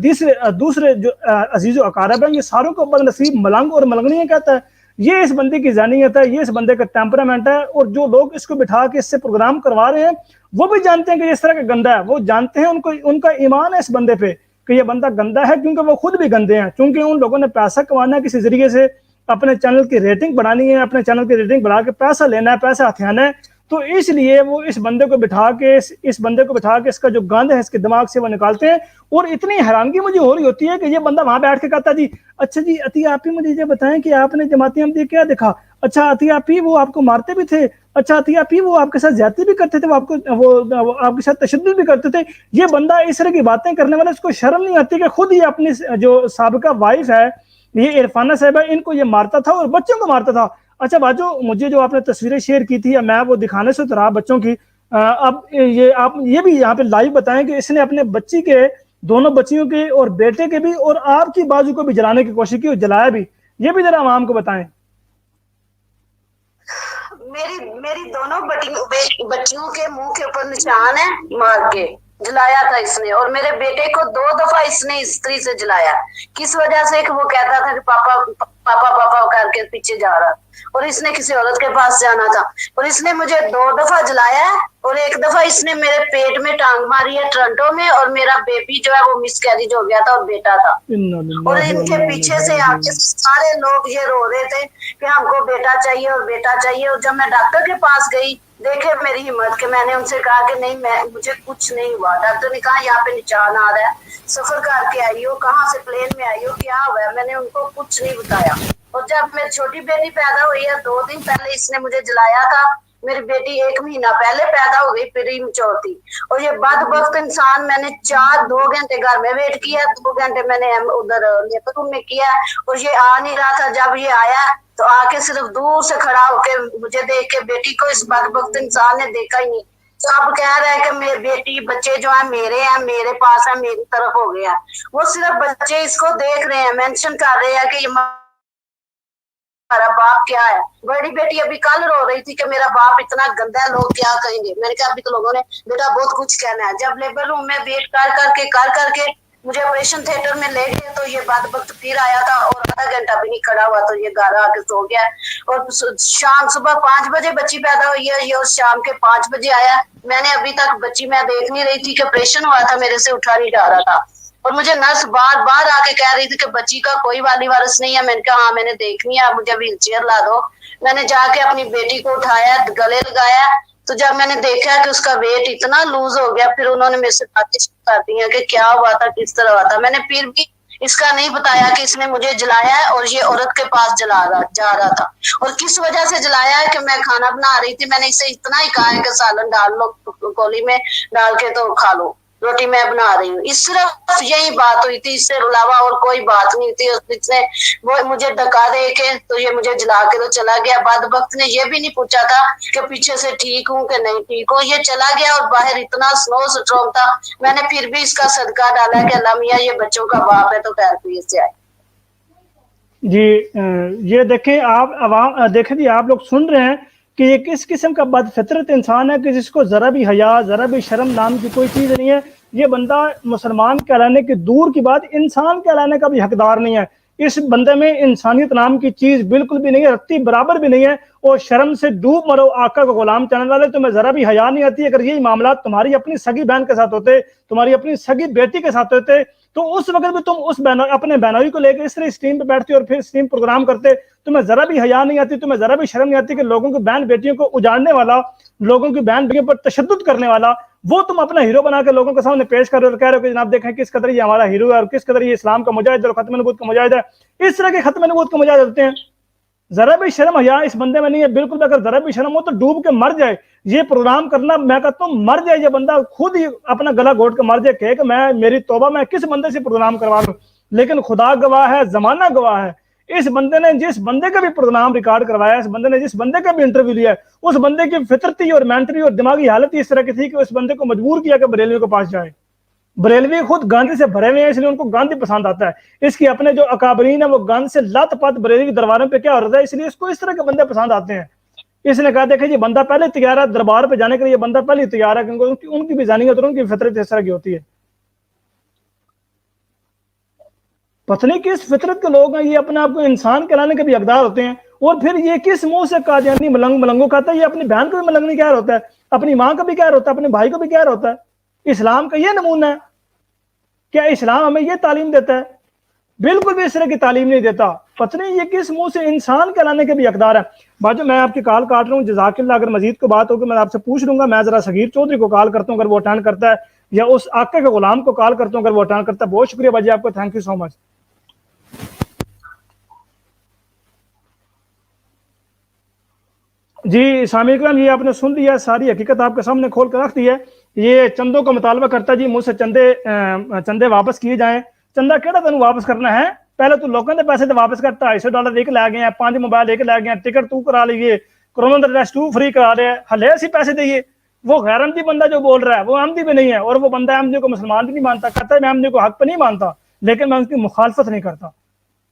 دوسرے جو عزیز و اقارب ہیں یہ ساروں کو بد نصیب ملنگ اور ملنگنیاں کہتا ہے؟ یہ اس بندے کی ذہنیت ہے، یہ اس بندے کا ٹیمپرامنٹ ہے. اور جو لوگ اس کو بٹھا کے اس سے پروگرام کروا رہے ہیں وہ بھی جانتے ہیں کہ اس طرح کا گندا ہے. وہ جانتے ہیں، ان کا ایمان ہے اس بندے پہ کہ یہ بندہ گندا ہے، کیونکہ وہ خود بھی گندے ہیں. چونکہ ان لوگوں نے پیسہ کمانا ہے کسی ذریعے سے، اپنے چینل کی ریٹنگ بڑھانی ہے، اپنے چینل کی ریٹنگ بڑھا کے پیسہ لینا ہے، پیسہ ہتھیانا ہے. تو اس لیے وہ اس بندے کو بٹھا کے اس کا جو گند ہے اس کے دماغ سے وہ نکالتے ہیں. اور اتنی حیرانگی مجھے ہو رہی ہوتی ہے کہ یہ بندہ وہاں بیٹھ کے کہتا جی اچھا جی عطیہ آپ ہی مجھے یہ بتائیں کہ آپ نے جماعتی احمدیہ کیا دیکھا؟ اچھا عطیہ آپ ہی وہ آپ کو مارتے بھی تھے؟ اچھا عطیہ آپ ہی وہ آپ کے ساتھ زیادتی بھی کرتے تھے، وہ آپ کے ساتھ تشدد بھی کرتے تھے؟ یہ بندہ اس طرح کی باتیں کرنے والا، اس کو شرم نہیں آتی کہ خود ہی اپنی جو سابقہ وائف ہے یہ عرفانہ صاحبہ ان کو یہ مارتا تھا اور بچوں کو مارتا تھا. اچھا باجو مجھے جو آپ نے تصویریں شیئر کی تھی میں وہ دکھانے سے تو رہا بچوں کی، اب یہ آپ یہ بھی یہاں پہ لائیو بتائیں کہ اس نے اپنے بچی کے دونوں بچیوں کے اور بیٹے کے بھی اور آپ کی بازو کو بھی جلانے کی کوشش کی اور جلایا بھی، یہ بھی ذرا عوام کو بتائیں۔ میری دونوں بچیوں کے منہ کے اوپر نشان ہے، مار کے جلایا تھا اس نے، اور میرے بیٹے کو 2 دفعہ اس نے استری سے جلایا، کس وجہ سے کہ وہ کہتا تھا کہ پاپا پاپا پاپا کر کے پیچھے جا رہا، اور اس نے کسی عورت کے پاس جانا تھا، اور اس نے مجھے 2 دفعہ جلایا ہے، اور 1 دفعہ اس نے میرے پیٹ میں ٹانگ ماری ہے ٹورنٹو میں، اور میرا بیبی جو ہے وہ مس کیریج ہو گیا تھا اور بیٹا تھا، اور ان کے پیچھے سے سارے لوگ یہ رو رہے تھے کہ ہم کو بیٹا چاہیے اور بیٹا چاہیے، اور جب میں ڈاکٹر کے پاس گئی، دیکھے میری ہمت کہ میں نے ان سے کہا کہ نہیں مجھے کچھ نہیں ہوا، ڈاکٹر نے کہا یہاں پہ نشان آ رہا ہے، سفر کر کے آئی ہو، کہاں سے پلین میں آئی ہو، کیا ہوا ہے، میں نے ان کو کچھ نہیں بتایا، اور جب میری چھوٹی بیٹی پیدا ہوئی ہے 2 دن پہلے اس نے مجھے جلایا تھا، میری بیٹی 1 مہینہ پہلے پیدا ہو گئی، پری میچور تھی، اور یہ بدبخت انسان، میں نے 2 گھنٹے گھر میں ویٹ کیا، 2 گھنٹے میں نے ادھر لیبر روم میں کیا، اور یہ آ نہیں رہا تھا، جب یہ آیا تو آ کے صرف دور سے کھڑا ہو کے مجھے دیکھ کے، بیٹی کو اس بدبخت انسان نے دیکھا ہی نہیں، سب کہہ رہے ہیں کہ میری بیٹی بچے جو ہیں میرے پاس ہیں، میری طرف ہو گیا، وہ صرف بچے اس کو دیکھ رہے ہیں، مینشن کر رہے ہیں کہ یہ ہمارا باپ کیا ہے، بڑی بیٹی ابھی کل رو رہی تھی کہ میرا باپ اتنا گندا ہے، لوگ کیا کہیں گے، میں نے کہا ابھی تو لوگوں نے بیٹا بہت کچھ کہنا ہے، جب لیبر روم میں ویٹ کر کے مجھے آپریشن تھیٹر میں لے گئے تو یہ بدبخت پھر آیا تھا، اور آدھا گھنٹہ بھی نہیں کھڑا ہوا تو یہ گھر آ کے سو گیا، اور شام صبح 5 بجے بچی پیدا ہوئی ہے یہ، اور شام کے 5 بجے آیا، میں نے ابھی تک بچی میں دیکھ نہیں رہی تھی کہ آپریشن ہوا تھا، میرے سے اٹھا نہیں جا رہا تھا، اور مجھے نرس بار بار آ کے کہہ رہی تھی کہ بچی کا کوئی والی وارث نہیں ہے، میں نے کہا ہاں میں نے دیکھنی ہے، مجھے ویل چیئر لا دو، میں نے جا کے اپنی بیٹی کو اٹھایا، گلے لگایا، تو جب میں نے دیکھا کہ اس کا ویٹ اتنا لوز ہو گیا، پھر انہوں نے میرے سے باتیں شروع کر دی ہیں کہ کیا ہوا تھا، کس طرح ہوا تھا، میں نے پھر بھی اس کا نہیں بتایا کہ اس نے مجھے جلایا ہے اور یہ عورت کے پاس جا رہا تھا، اور کس وجہ سے جلایا ہے کہ میں کھانا بنا رہی تھی، میں نے اسے اتنا ہی کہا ہے کہ سالن ڈال لو کولی میں ڈال کے تو کھا لو، روٹی میں بنا رہی ہوں، اس صرف یہی بات ہوئی تھی، اس سے علاوہ اور کوئی بات نہیں تھی، اس نے وہ مجھے دھکا دے کے تو یہ مجھے جلا کے تو چلا گیا، بدبخت نے یہ بھی نہیں پوچھا تھا کہ پیچھے سے ٹھیک ہوں کہ نہیں ٹھیک ہوں، یہ چلا گیا، اور باہر اتنا سنو سٹروم تھا، میں نے پھر بھی اس کا صدقہ ڈالا کہ اللہ میاں یہ بچوں کا باپ ہے تو خیر پیس سے آئے۔ جی یہ دیکھیں آپ عوام، دیکھیں جی آپ لوگ سن رہے ہیں کہ یہ کس قسم کا بد فطرت انسان ہے کہ جس کو ذرا بھی حیا ذرا بھی شرم نام کی کوئی چیز نہیں ہے، یہ بندہ مسلمان کہلانے کی دور کی بات انسان کہلانے کا بھی حقدار نہیں ہے، اس بندے میں انسانیت نام کی چیز بالکل بھی نہیں ہے، رتی برابر بھی نہیں ہے، اور شرم سے ڈوب مرو، آقا کو غلام چاہنے والے، تمہیں ذرا بھی حیا نہیں آتی، اگر یہی معاملات تمہاری اپنی سگی بہن کے ساتھ ہوتے، تمہاری اپنی سگی بیٹی کے ساتھ ہوتے، تو اس وقت بھی تم اس اپنے بہنوئی کو لے کے اس طرح اسٹریم پہ بیٹھتے اور پھر اسٹریم پروگرام کرتے، تمہیں ذرا بھی حیا نہیں آتی، تمہیں ذرا بھی شرم نہیں آتی کہ لوگوں کی بہن بیٹیوں کو اجاڑنے والا، لوگوں کی بہن بیٹیوں پر تشدد کرنے والا، وہ تم اپنا ہیرو بنا کے لوگوں کے سامنے پیش کر رہے ہو اور کہہ رہے ہو کہ جناب دیکھیں کس قدر یہ ہمارا ہیرو ہے اور کس قدر یہ اسلام کا مجاہد اور ختم نبوت کا مجاہد ہے، اس طرح کے ختم نبوت کا مجاہد ہوتے ہیں، ذرا بھی شرم حیا اس بندے میں نہیں ہے بالکل بھی، اگر ذرا بھی شرم ہو تو ڈوب کے مر جائے، یہ پروگرام کرنا میں کہتا ہوں مر جائے، یہ بندہ خود ہی اپنا گلا گھوٹ کے مر جائے، کہے کہ میں میری توبہ میں کس بندے سے پروگرام کروا لوں، لیکن خدا گواہ ہے، زمانہ گواہ ہے، اس بندے نے جس بندے کا بھی پروگرام ریکارڈ کروایا، اس بندے نے جس بندے کا بھی انٹرویو لیا ہے، اس بندے کی فطرتی اور مینٹلی اور دماغی حالت اس طرح کی تھی کہ اس بندے کو مجبور کیا کہ بریلویوں کے پاس جائے، بریلوی خود گاندھی سے بھرے ہوئے ہیں، اس لیے ان کو گاندھی پسند آتا ہے، اس کی اپنے جو اکابرین ہیں وہ گاندھی سے لت پت بریلوی کے درباروں پہ کیا ہوتا ہے، اس لیے اس کو اس طرح کے بندے پسند آتے ہیں، اس نے کہا دیکھیں یہ بندہ پہلے تیار ہے دربار پہ جانے کے لیے، یہ بندہ پہلے تیار ہے کیونکہ ان کی بھی ذہنیت اور ان کی فطرت اس طرح کی ہوتی ہے، پتہ نہیں کس فطرت کے لوگ ہیں، یہ اپنے آپ کو انسان کہلانے کے بھی حقدار ہوتے ہیں، اور پھر یہ کس منہ سے قادیانی ملنگوں کہتا ہے، یہ اپنی بہن کو بھی ملنگ نہیں کہہ رہا ہوتا ہے، اپنی ماں کو بھی کہہ رہا ہوتا ہے، اپنے بھائی کو بھی کہہ رہا ہوتا ہے، اسلام کا یہ نمونہ ہے، کیا اسلام ہمیں یہ تعلیم دیتا ہے؟ بالکل بھی اس طرح کی تعلیم نہیں دیتا، پتہ نہیں یہ کس منہ سے انسان کہلانے کے بھی حقدار ہے۔ باجو میں آپ کی کال کاٹ رہا ہوں، جزاک اللہ، اگر مزید کو بات ہوگی میں آپ سے پوچھ لوں گا، میں ذرا صغیر چودھری کو کال کرتا ہوں اگر وہ اٹینڈ کرتا ہے، یا اس آقا کے غلام کو کال کرتا ہوں اگر وہ اٹینڈ کرتا ہے۔ بہت شکریہ باجی آپ کو، تھینک یو سو مچ۔ جی سامعین کرام، یہ آپ نے سن لیا، ساری حقیقت آپ کے سامنے کھول کر رکھ دی ہے، یہ چندوں کا مطالبہ کرتا ہے جی مجھ سے چندے واپس کیے جائیں، چندہ کہڑا تینوں واپس کرنا ہے، پہلے تو لوگوں نے پیسے تو واپس کر $250 ایک لے گئے ہیں، 5 موبائل ایک لے گئے ہیں، ٹکٹ تو کرا لیے، کورونا ٹیسٹ تو فری کرا رہے ہیں، ہلے اسی پیسے دئیے، وہ غیر احمدی بندہ جو بول رہا ہے وہ احمدی بھی نہیں ہے، اور وہ بندہ احمدی کو مسلمان بھی نہیں مانتا، کہتا ہے میں احمدی کو حق پہ نہیں مانتا، لیکن میں اس کی مخالفت نہیں کرتا،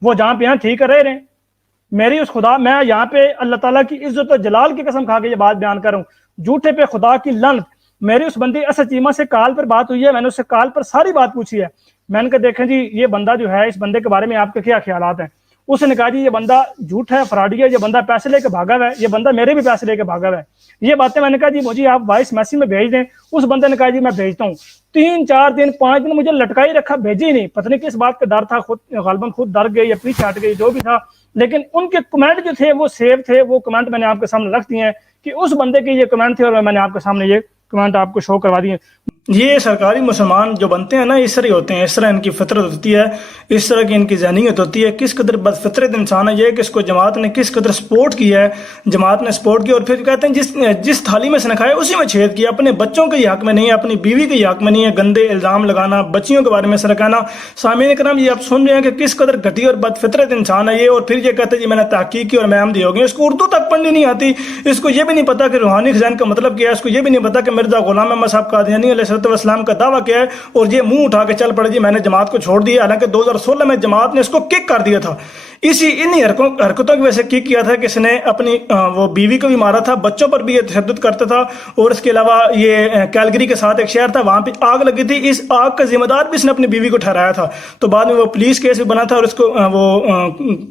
وہ جہاں پہ یہاں ٹھیک رہ رہے ہیں۔ میری اس خدا، میں یہاں پہ اللہ تعالیٰ کی عزت و جلال کی قسم کھا کے یہ بات بیان کر رہا ہوں، جھوٹے پہ خدا کی لعنت۔ میری اس بندی اسد چیمہ سے کال پر بات ہوئی ہے، میں نے اس سے کال پر ساری بات پوچھی ہے، میں نے کہا دیکھیں جی یہ بندہ جو ہے، اس بندے کے بارے میں آپ کے کیا خیالات ہیں؟ اس نے کہا جی یہ بندہ جھوٹ ہے، فراڈی ہے، یہ بندہ پیسے لے کے بھاگا ہوا ہے، یہ بندہ میرے بھی پیسے لے کے بھاگا ہوا ہے۔ یہ باتیں میں نے کہا جی مجھے آپ وائس میسیج میں بھیج دیں۔ اس بندے نے کہا جی میں بھیجتا ہوں۔ 3 4 دن 5 دن مجھے لٹکائی رکھا، بھیجی ہی نہیں، پتہ نہیں کس بات کا ڈر تھا، خود غالباً خود ڈر گئے یا پیچھے ہٹ گئی، جو بھی تھا، لیکن ان کے کمنٹ جو تھے وہ سیو تھے، وہ کمنٹ میں نے آپ کے سامنے رکھ دیے ہیں کہ اس بندے کے یہ کمنٹ تھے، اور میں نے آپ کے سامنے یہ کمنٹ آپ کو شو کروا دیے۔ یہ سرکاری مسلمان جو بنتے ہیں نا، اس طرح ہوتے ہیں، اس طرح ان کی فطرت ہوتی ہے، اس طرح کی ان کی ذہنیت ہوتی ہے۔ کس قدر بد فطرت انسان ہے یہ کہ اس کو جماعت نے کس قدر سپورٹ کیا ہے، جماعت نے سپورٹ کیا، اور پھر کہتے ہیں جس تھالی میں سے نہ کھائے اسی میں چھید کیا، اپنے بچوں کے حق میں نہیں ہے، اپنی بیوی کے حق میں نہیں ہے، گندے الزام لگانا، بچیوں کے بارے میں سر کہنا۔ سامعین کرام، یہ آپ سن رہے ہیں کہ کس قدر گھٹی اور بد فطرت انسان ہے یہ، اور پھر یہ کہتے ہیں جی میں نے تحقیق کی اور میں احمدی ہو گیا۔ اس کو اردو تک پڑھنی نہیں آتی، اس کو یہ بھی نہیں پتا کہ روحانی خزان کا مطلب کیا ہے، اس کو یہ بھی نہیں پتا کہ مرزا غلام احمد صاحب قادیانی علیہ السلام کا دعویٰ کیا ہے، اور یہ منہ اٹھا کے چل پڑے جی میں نے جماعت کو چھوڑ دیا، حالانکہ 2016 میں جماعت نے اس کو کک کر دیا تھا۔ انہی حرکتوں کی وجہ سے کک کیا تھا کہ اس نے اپنی وہ بیوی کو بھی مارا تھا، بچوں پر بھی یہ تشدد کرتا تھا، اور اس کے علاوہ یہ کیلگری کے ساتھ ایک شہر تھا، وہاں پہ آگ لگی تھی، اس آگ کا ذمہ دار بھی اس نے اپنی بیوی کو ٹھہرایا تھا، تو بعد میں وہ پولیس کیس بھی بنا تھا اور اس کو وہ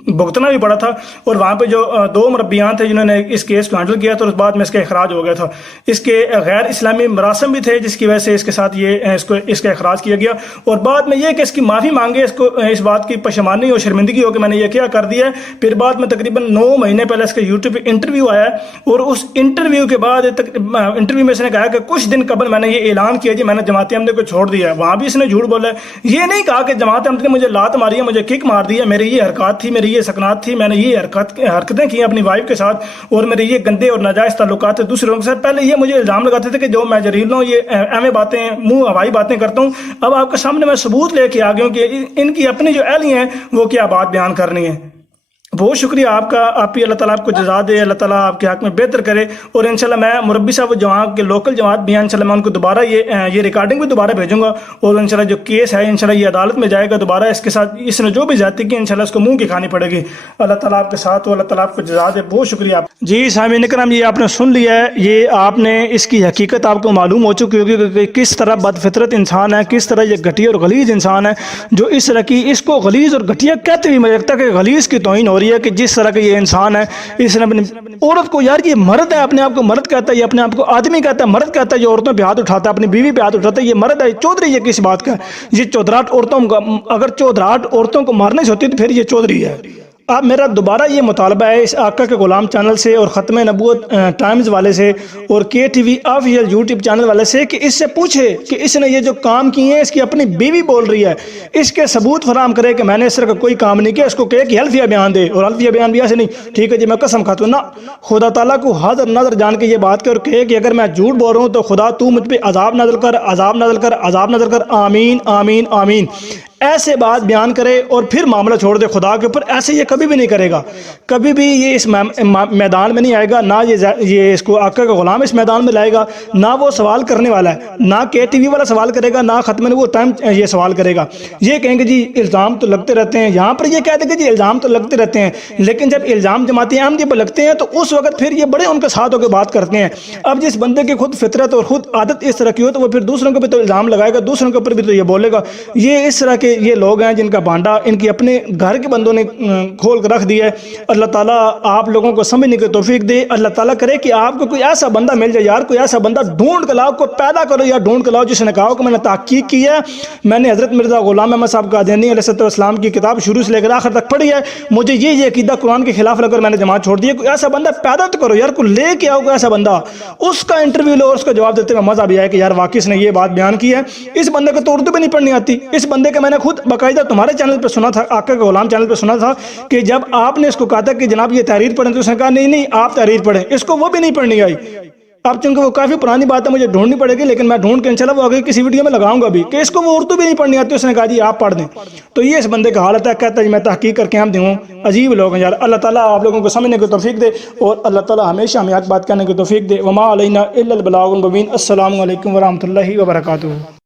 بھگتنا بھی پڑا تھا، اور وہاں پہ جو 2 مربیان تھے جنہوں نے اس کیس کو ہینڈل کیا تھا، اور اس بعد میں اس کا اخراج ہو گیا تھا۔ اس کے غیر اسلامی مراسم بھی تھے جس کی وجہ سے اس کے ساتھ یہ اس کا اخراج کیا گیا، اور بعد میں یہ کہ اس کی معافی مانگے، اس کو اس بات کی پشیمانی اور شرمندگی ہو کہ میں نے یہ کیا کر دیا ہے۔ پھر بعد میں تقریباً 9 مہینے پہلے اس کا یوٹیوب پہ انٹرویو آیا ہے، اور اس انٹرویو کے بعد انٹرویو میں اس نے کہا کہ کچھ دن قبل میں نے یہ اعلان کیا جی میں نے جماعت احمدی کو چھوڑ دیا ہے۔ وہاں بھی اس نے جھوٹ بولا ہے، یہ نہیں کہا کہ جماعت احمدی نے مجھے لات ماری ہے، مجھے کک مار دی ہے، میری یہ حرکات تھی، میری یہ سکنات تھی، میں نے یہ حرکتیں کی اپنی وائف کے ساتھ، اور میرے یہ گندے اور ناجائز تعلقات تھے دوسرے لوگوں کے ساتھ۔ پہلے یہ مجھے الزام لگاتے تھے کہ جو میں جریل ہوں، یہ اہم باتیں، منہ ہوائی باتیں کرتا ہوں۔ اب آپ کے سامنے میں ثبوت لے کے آ گیا ہوں کہ ان کی اپنی جو اہلی ہیں وہ کیا بات بیان کرنی ہے۔ بہت شکریہ آپ کا، آپ بھی اللہ تعالیٰ آپ کو جزا دے، اللہ تعالیٰ آپ کے حق میں بہتر کرے، اور انشاءاللہ میں مربی صاحب جہاں کے لوکل جماعت بھی ہیں، انشاءاللہ میں ان کو دوبارہ یہ ریکارڈنگ بھی دوبارہ بھیجوں گا، اور انشاءاللہ جو کیس ہے انشاءاللہ یہ عدالت میں جائے گا دوبارہ، اس کے ساتھ اس نے جو بھی زیادتی کی انشاءاللہ اس کو منہ کی کھانی پڑے گی۔ اللہ تعالیٰ آپ کے ساتھ ہو، اللہ تعالیٰ آپ کو جزا دے، بہت شکریہ آپ۔ جی سامعین کرام، یہ آپ نے سن لیا ہے، یہ آپ نے اس کی حقیقت آپ کو معلوم ہو چکی ہوگی کہ کس طرح بد فطرت انسان ہے، کس طرح یہ گھٹیا اور غلیظ انسان ہے، جو اس طرح کی اس کو غلیظ اور گھٹیا کہتے بھی مجھے لگتا ہے کہ غلیظ کی توہین ہو رہی ہے کہ جس طرح یہ انسان ہے، اس نے اپنی عورت کو، یار یہ مرد ہے، اپنے آپ کو مرد کہتا ہے، یہ اپنے آپ کو آدمی کہتا ہے، مرد کہتا ہے، جو عورتوں پہ ہاتھ اٹھاتا ہے، اپنی بیوی پہ ہاتھ اٹھاتا ہے، یہ مرد ہے، چودھری یہ کس بات کا ہے؟ یہ چودھراہٹ عورتوں کا، اگر چودھراہٹ عورتوں کو مارنے سے ہوتی تو پھر یہ چودھری ہے۔ اب میرا دوبارہ یہ مطالبہ ہے اس آقا کے غلام چینل سے اور ختم نبوت ٹائمز والے سے اور کے T V official YouTube channel والے سے کہ اس سے پوچھے کہ اس نے یہ جو کام کیے ہیں، اس کی اپنی بیوی بول رہی ہے، اس کے ثبوت فراہم کرے کہ میں نے اس طرح کا کوئی کام نہیں کیا، اس کو کہے کہ حلفیہ بیان دے، اور حلفیہ بیان بھی ایسے نہیں ٹھیک ہے جی میں قسم کھاتا ہوں، نہ، خدا تعالیٰ کو حاضر نظر جان کے یہ بات کر کہے کہ اگر میں جھوٹ بول رہا ہوں تو خدا تو مجھ پہ عذاب نازل کر، عذاب نازل کر، عذاب نازل کر، آمین آمین آمین، ایسے بات بیان کرے اور پھر معاملہ چھوڑ دے خدا کے اوپر۔ ایسے یہ کبھی بھی نہیں کرے گا، کبھی بھی یہ اس میدان میں نہیں آئے گا، نہ یہ اس کو آقا کا غلام اس میدان میں لائے گا، نہ وہ سوال کرنے والا ہے، نہ کے ٹی وی والا سوال کرے گا، نہ ختم نبوت ٹائم یہ سوال کرے گا۔ یہ کہیں گے جی الزام تو لگتے رہتے ہیں، یہاں پر یہ کہتے ہیں کہ جی الزام تو لگتے رہتے ہیں، لیکن جب الزام جماعت احمدی پر لگتے ہیں تو اس وقت پھر یہ بڑے ان کے ساتھ ہو کے بات کرتے ہیں۔ اب جس بندے کی خود فطرت اور خود عادت اس طرح کی ہو تو وہ پھر دوسروں کے بھی تو الزام لگائے گا، دوسروں کے اوپر بھی تو یہ بولے گا۔ یہ اس طرح کے یہ لوگ ہیں جن کا بانڈا ان کی اپنے گھر کے بندوں نے کھول کر رکھ دیا ہے۔ اللہ تعالیٰ آپ لوگوں کو سمجھنے کی توفیق دے، اللہ تعالیٰ کرے کہ آپ کو کوئی ایسا بندہ مل جائے، یار کوئی ایسا بندہ ڈھونڈ کے لاؤ، کو پیدا کرو یا ڈھونڈ کے لاؤ جس نے کہا کہ میں نے تحقیق کی ہے، میں نے حضرت مرزا غلام احمد صاحب قادیانی علیہ السلام کی کتاب شروع سے لے کر آخر تک پڑھی ہے، مجھے یہ عقیدہ قرآن کے خلاف لگ کر میں نے جماعت چھوڑ دی ہے۔ کوئی ایسا بندہ پیدا تو کرو یار، کوئی لے کے آؤ کوئی ایسا بندہ، اس کا انٹرویو لو اور اس کا جواب دیتے میں مزہ بھی آیا کہ یار واقعی اس نے یہ بات بیان کی ہے۔ اس بندے کو تو اردو بھی نہیں پڑھنی آتی، اس بندے کا میں نے خود باقاعدہ تمہارے چینل پہ سنا تھا، آقا کے غلام چینل پہ سنا تھا کہ جب آپ نے اس کو کہا تھا کہ جناب یہ تحریر پڑھیں تو اس نے کہا نہیں نہیں آپ تحریر پڑھیں، اس کو وہ بھی نہیں پڑھنی آئی۔ اب چونکہ وہ کافی پرانی بات ہے مجھے ڈھونڈنی پڑے گی، لیکن میں ڈھونڈ کے انشاءاللہ وہ آگے کسی ویڈیو میں لگاؤں گا بھی کہ اس کو وہ اردو بھی نہیں پڑھنی آتی، اس نے کہا جی آپ پڑھ دیں. تو یہ اس بندے کا حالت ہے، کہتا ہے جی میں تحقیق کر کے ہم دوں. عجیب لوگ ہیں یار. اللہ تعالیٰ آپ لوگوں کو سمجھنے کی توفیق دے، اور اللہ تعالیٰ ہمیشہ ہمیں حق بات کرنے کی توفیق دے. وما علینا الا البلاغ المبین. السلام علیکم ورحمۃ اللہ وبرکاتہ.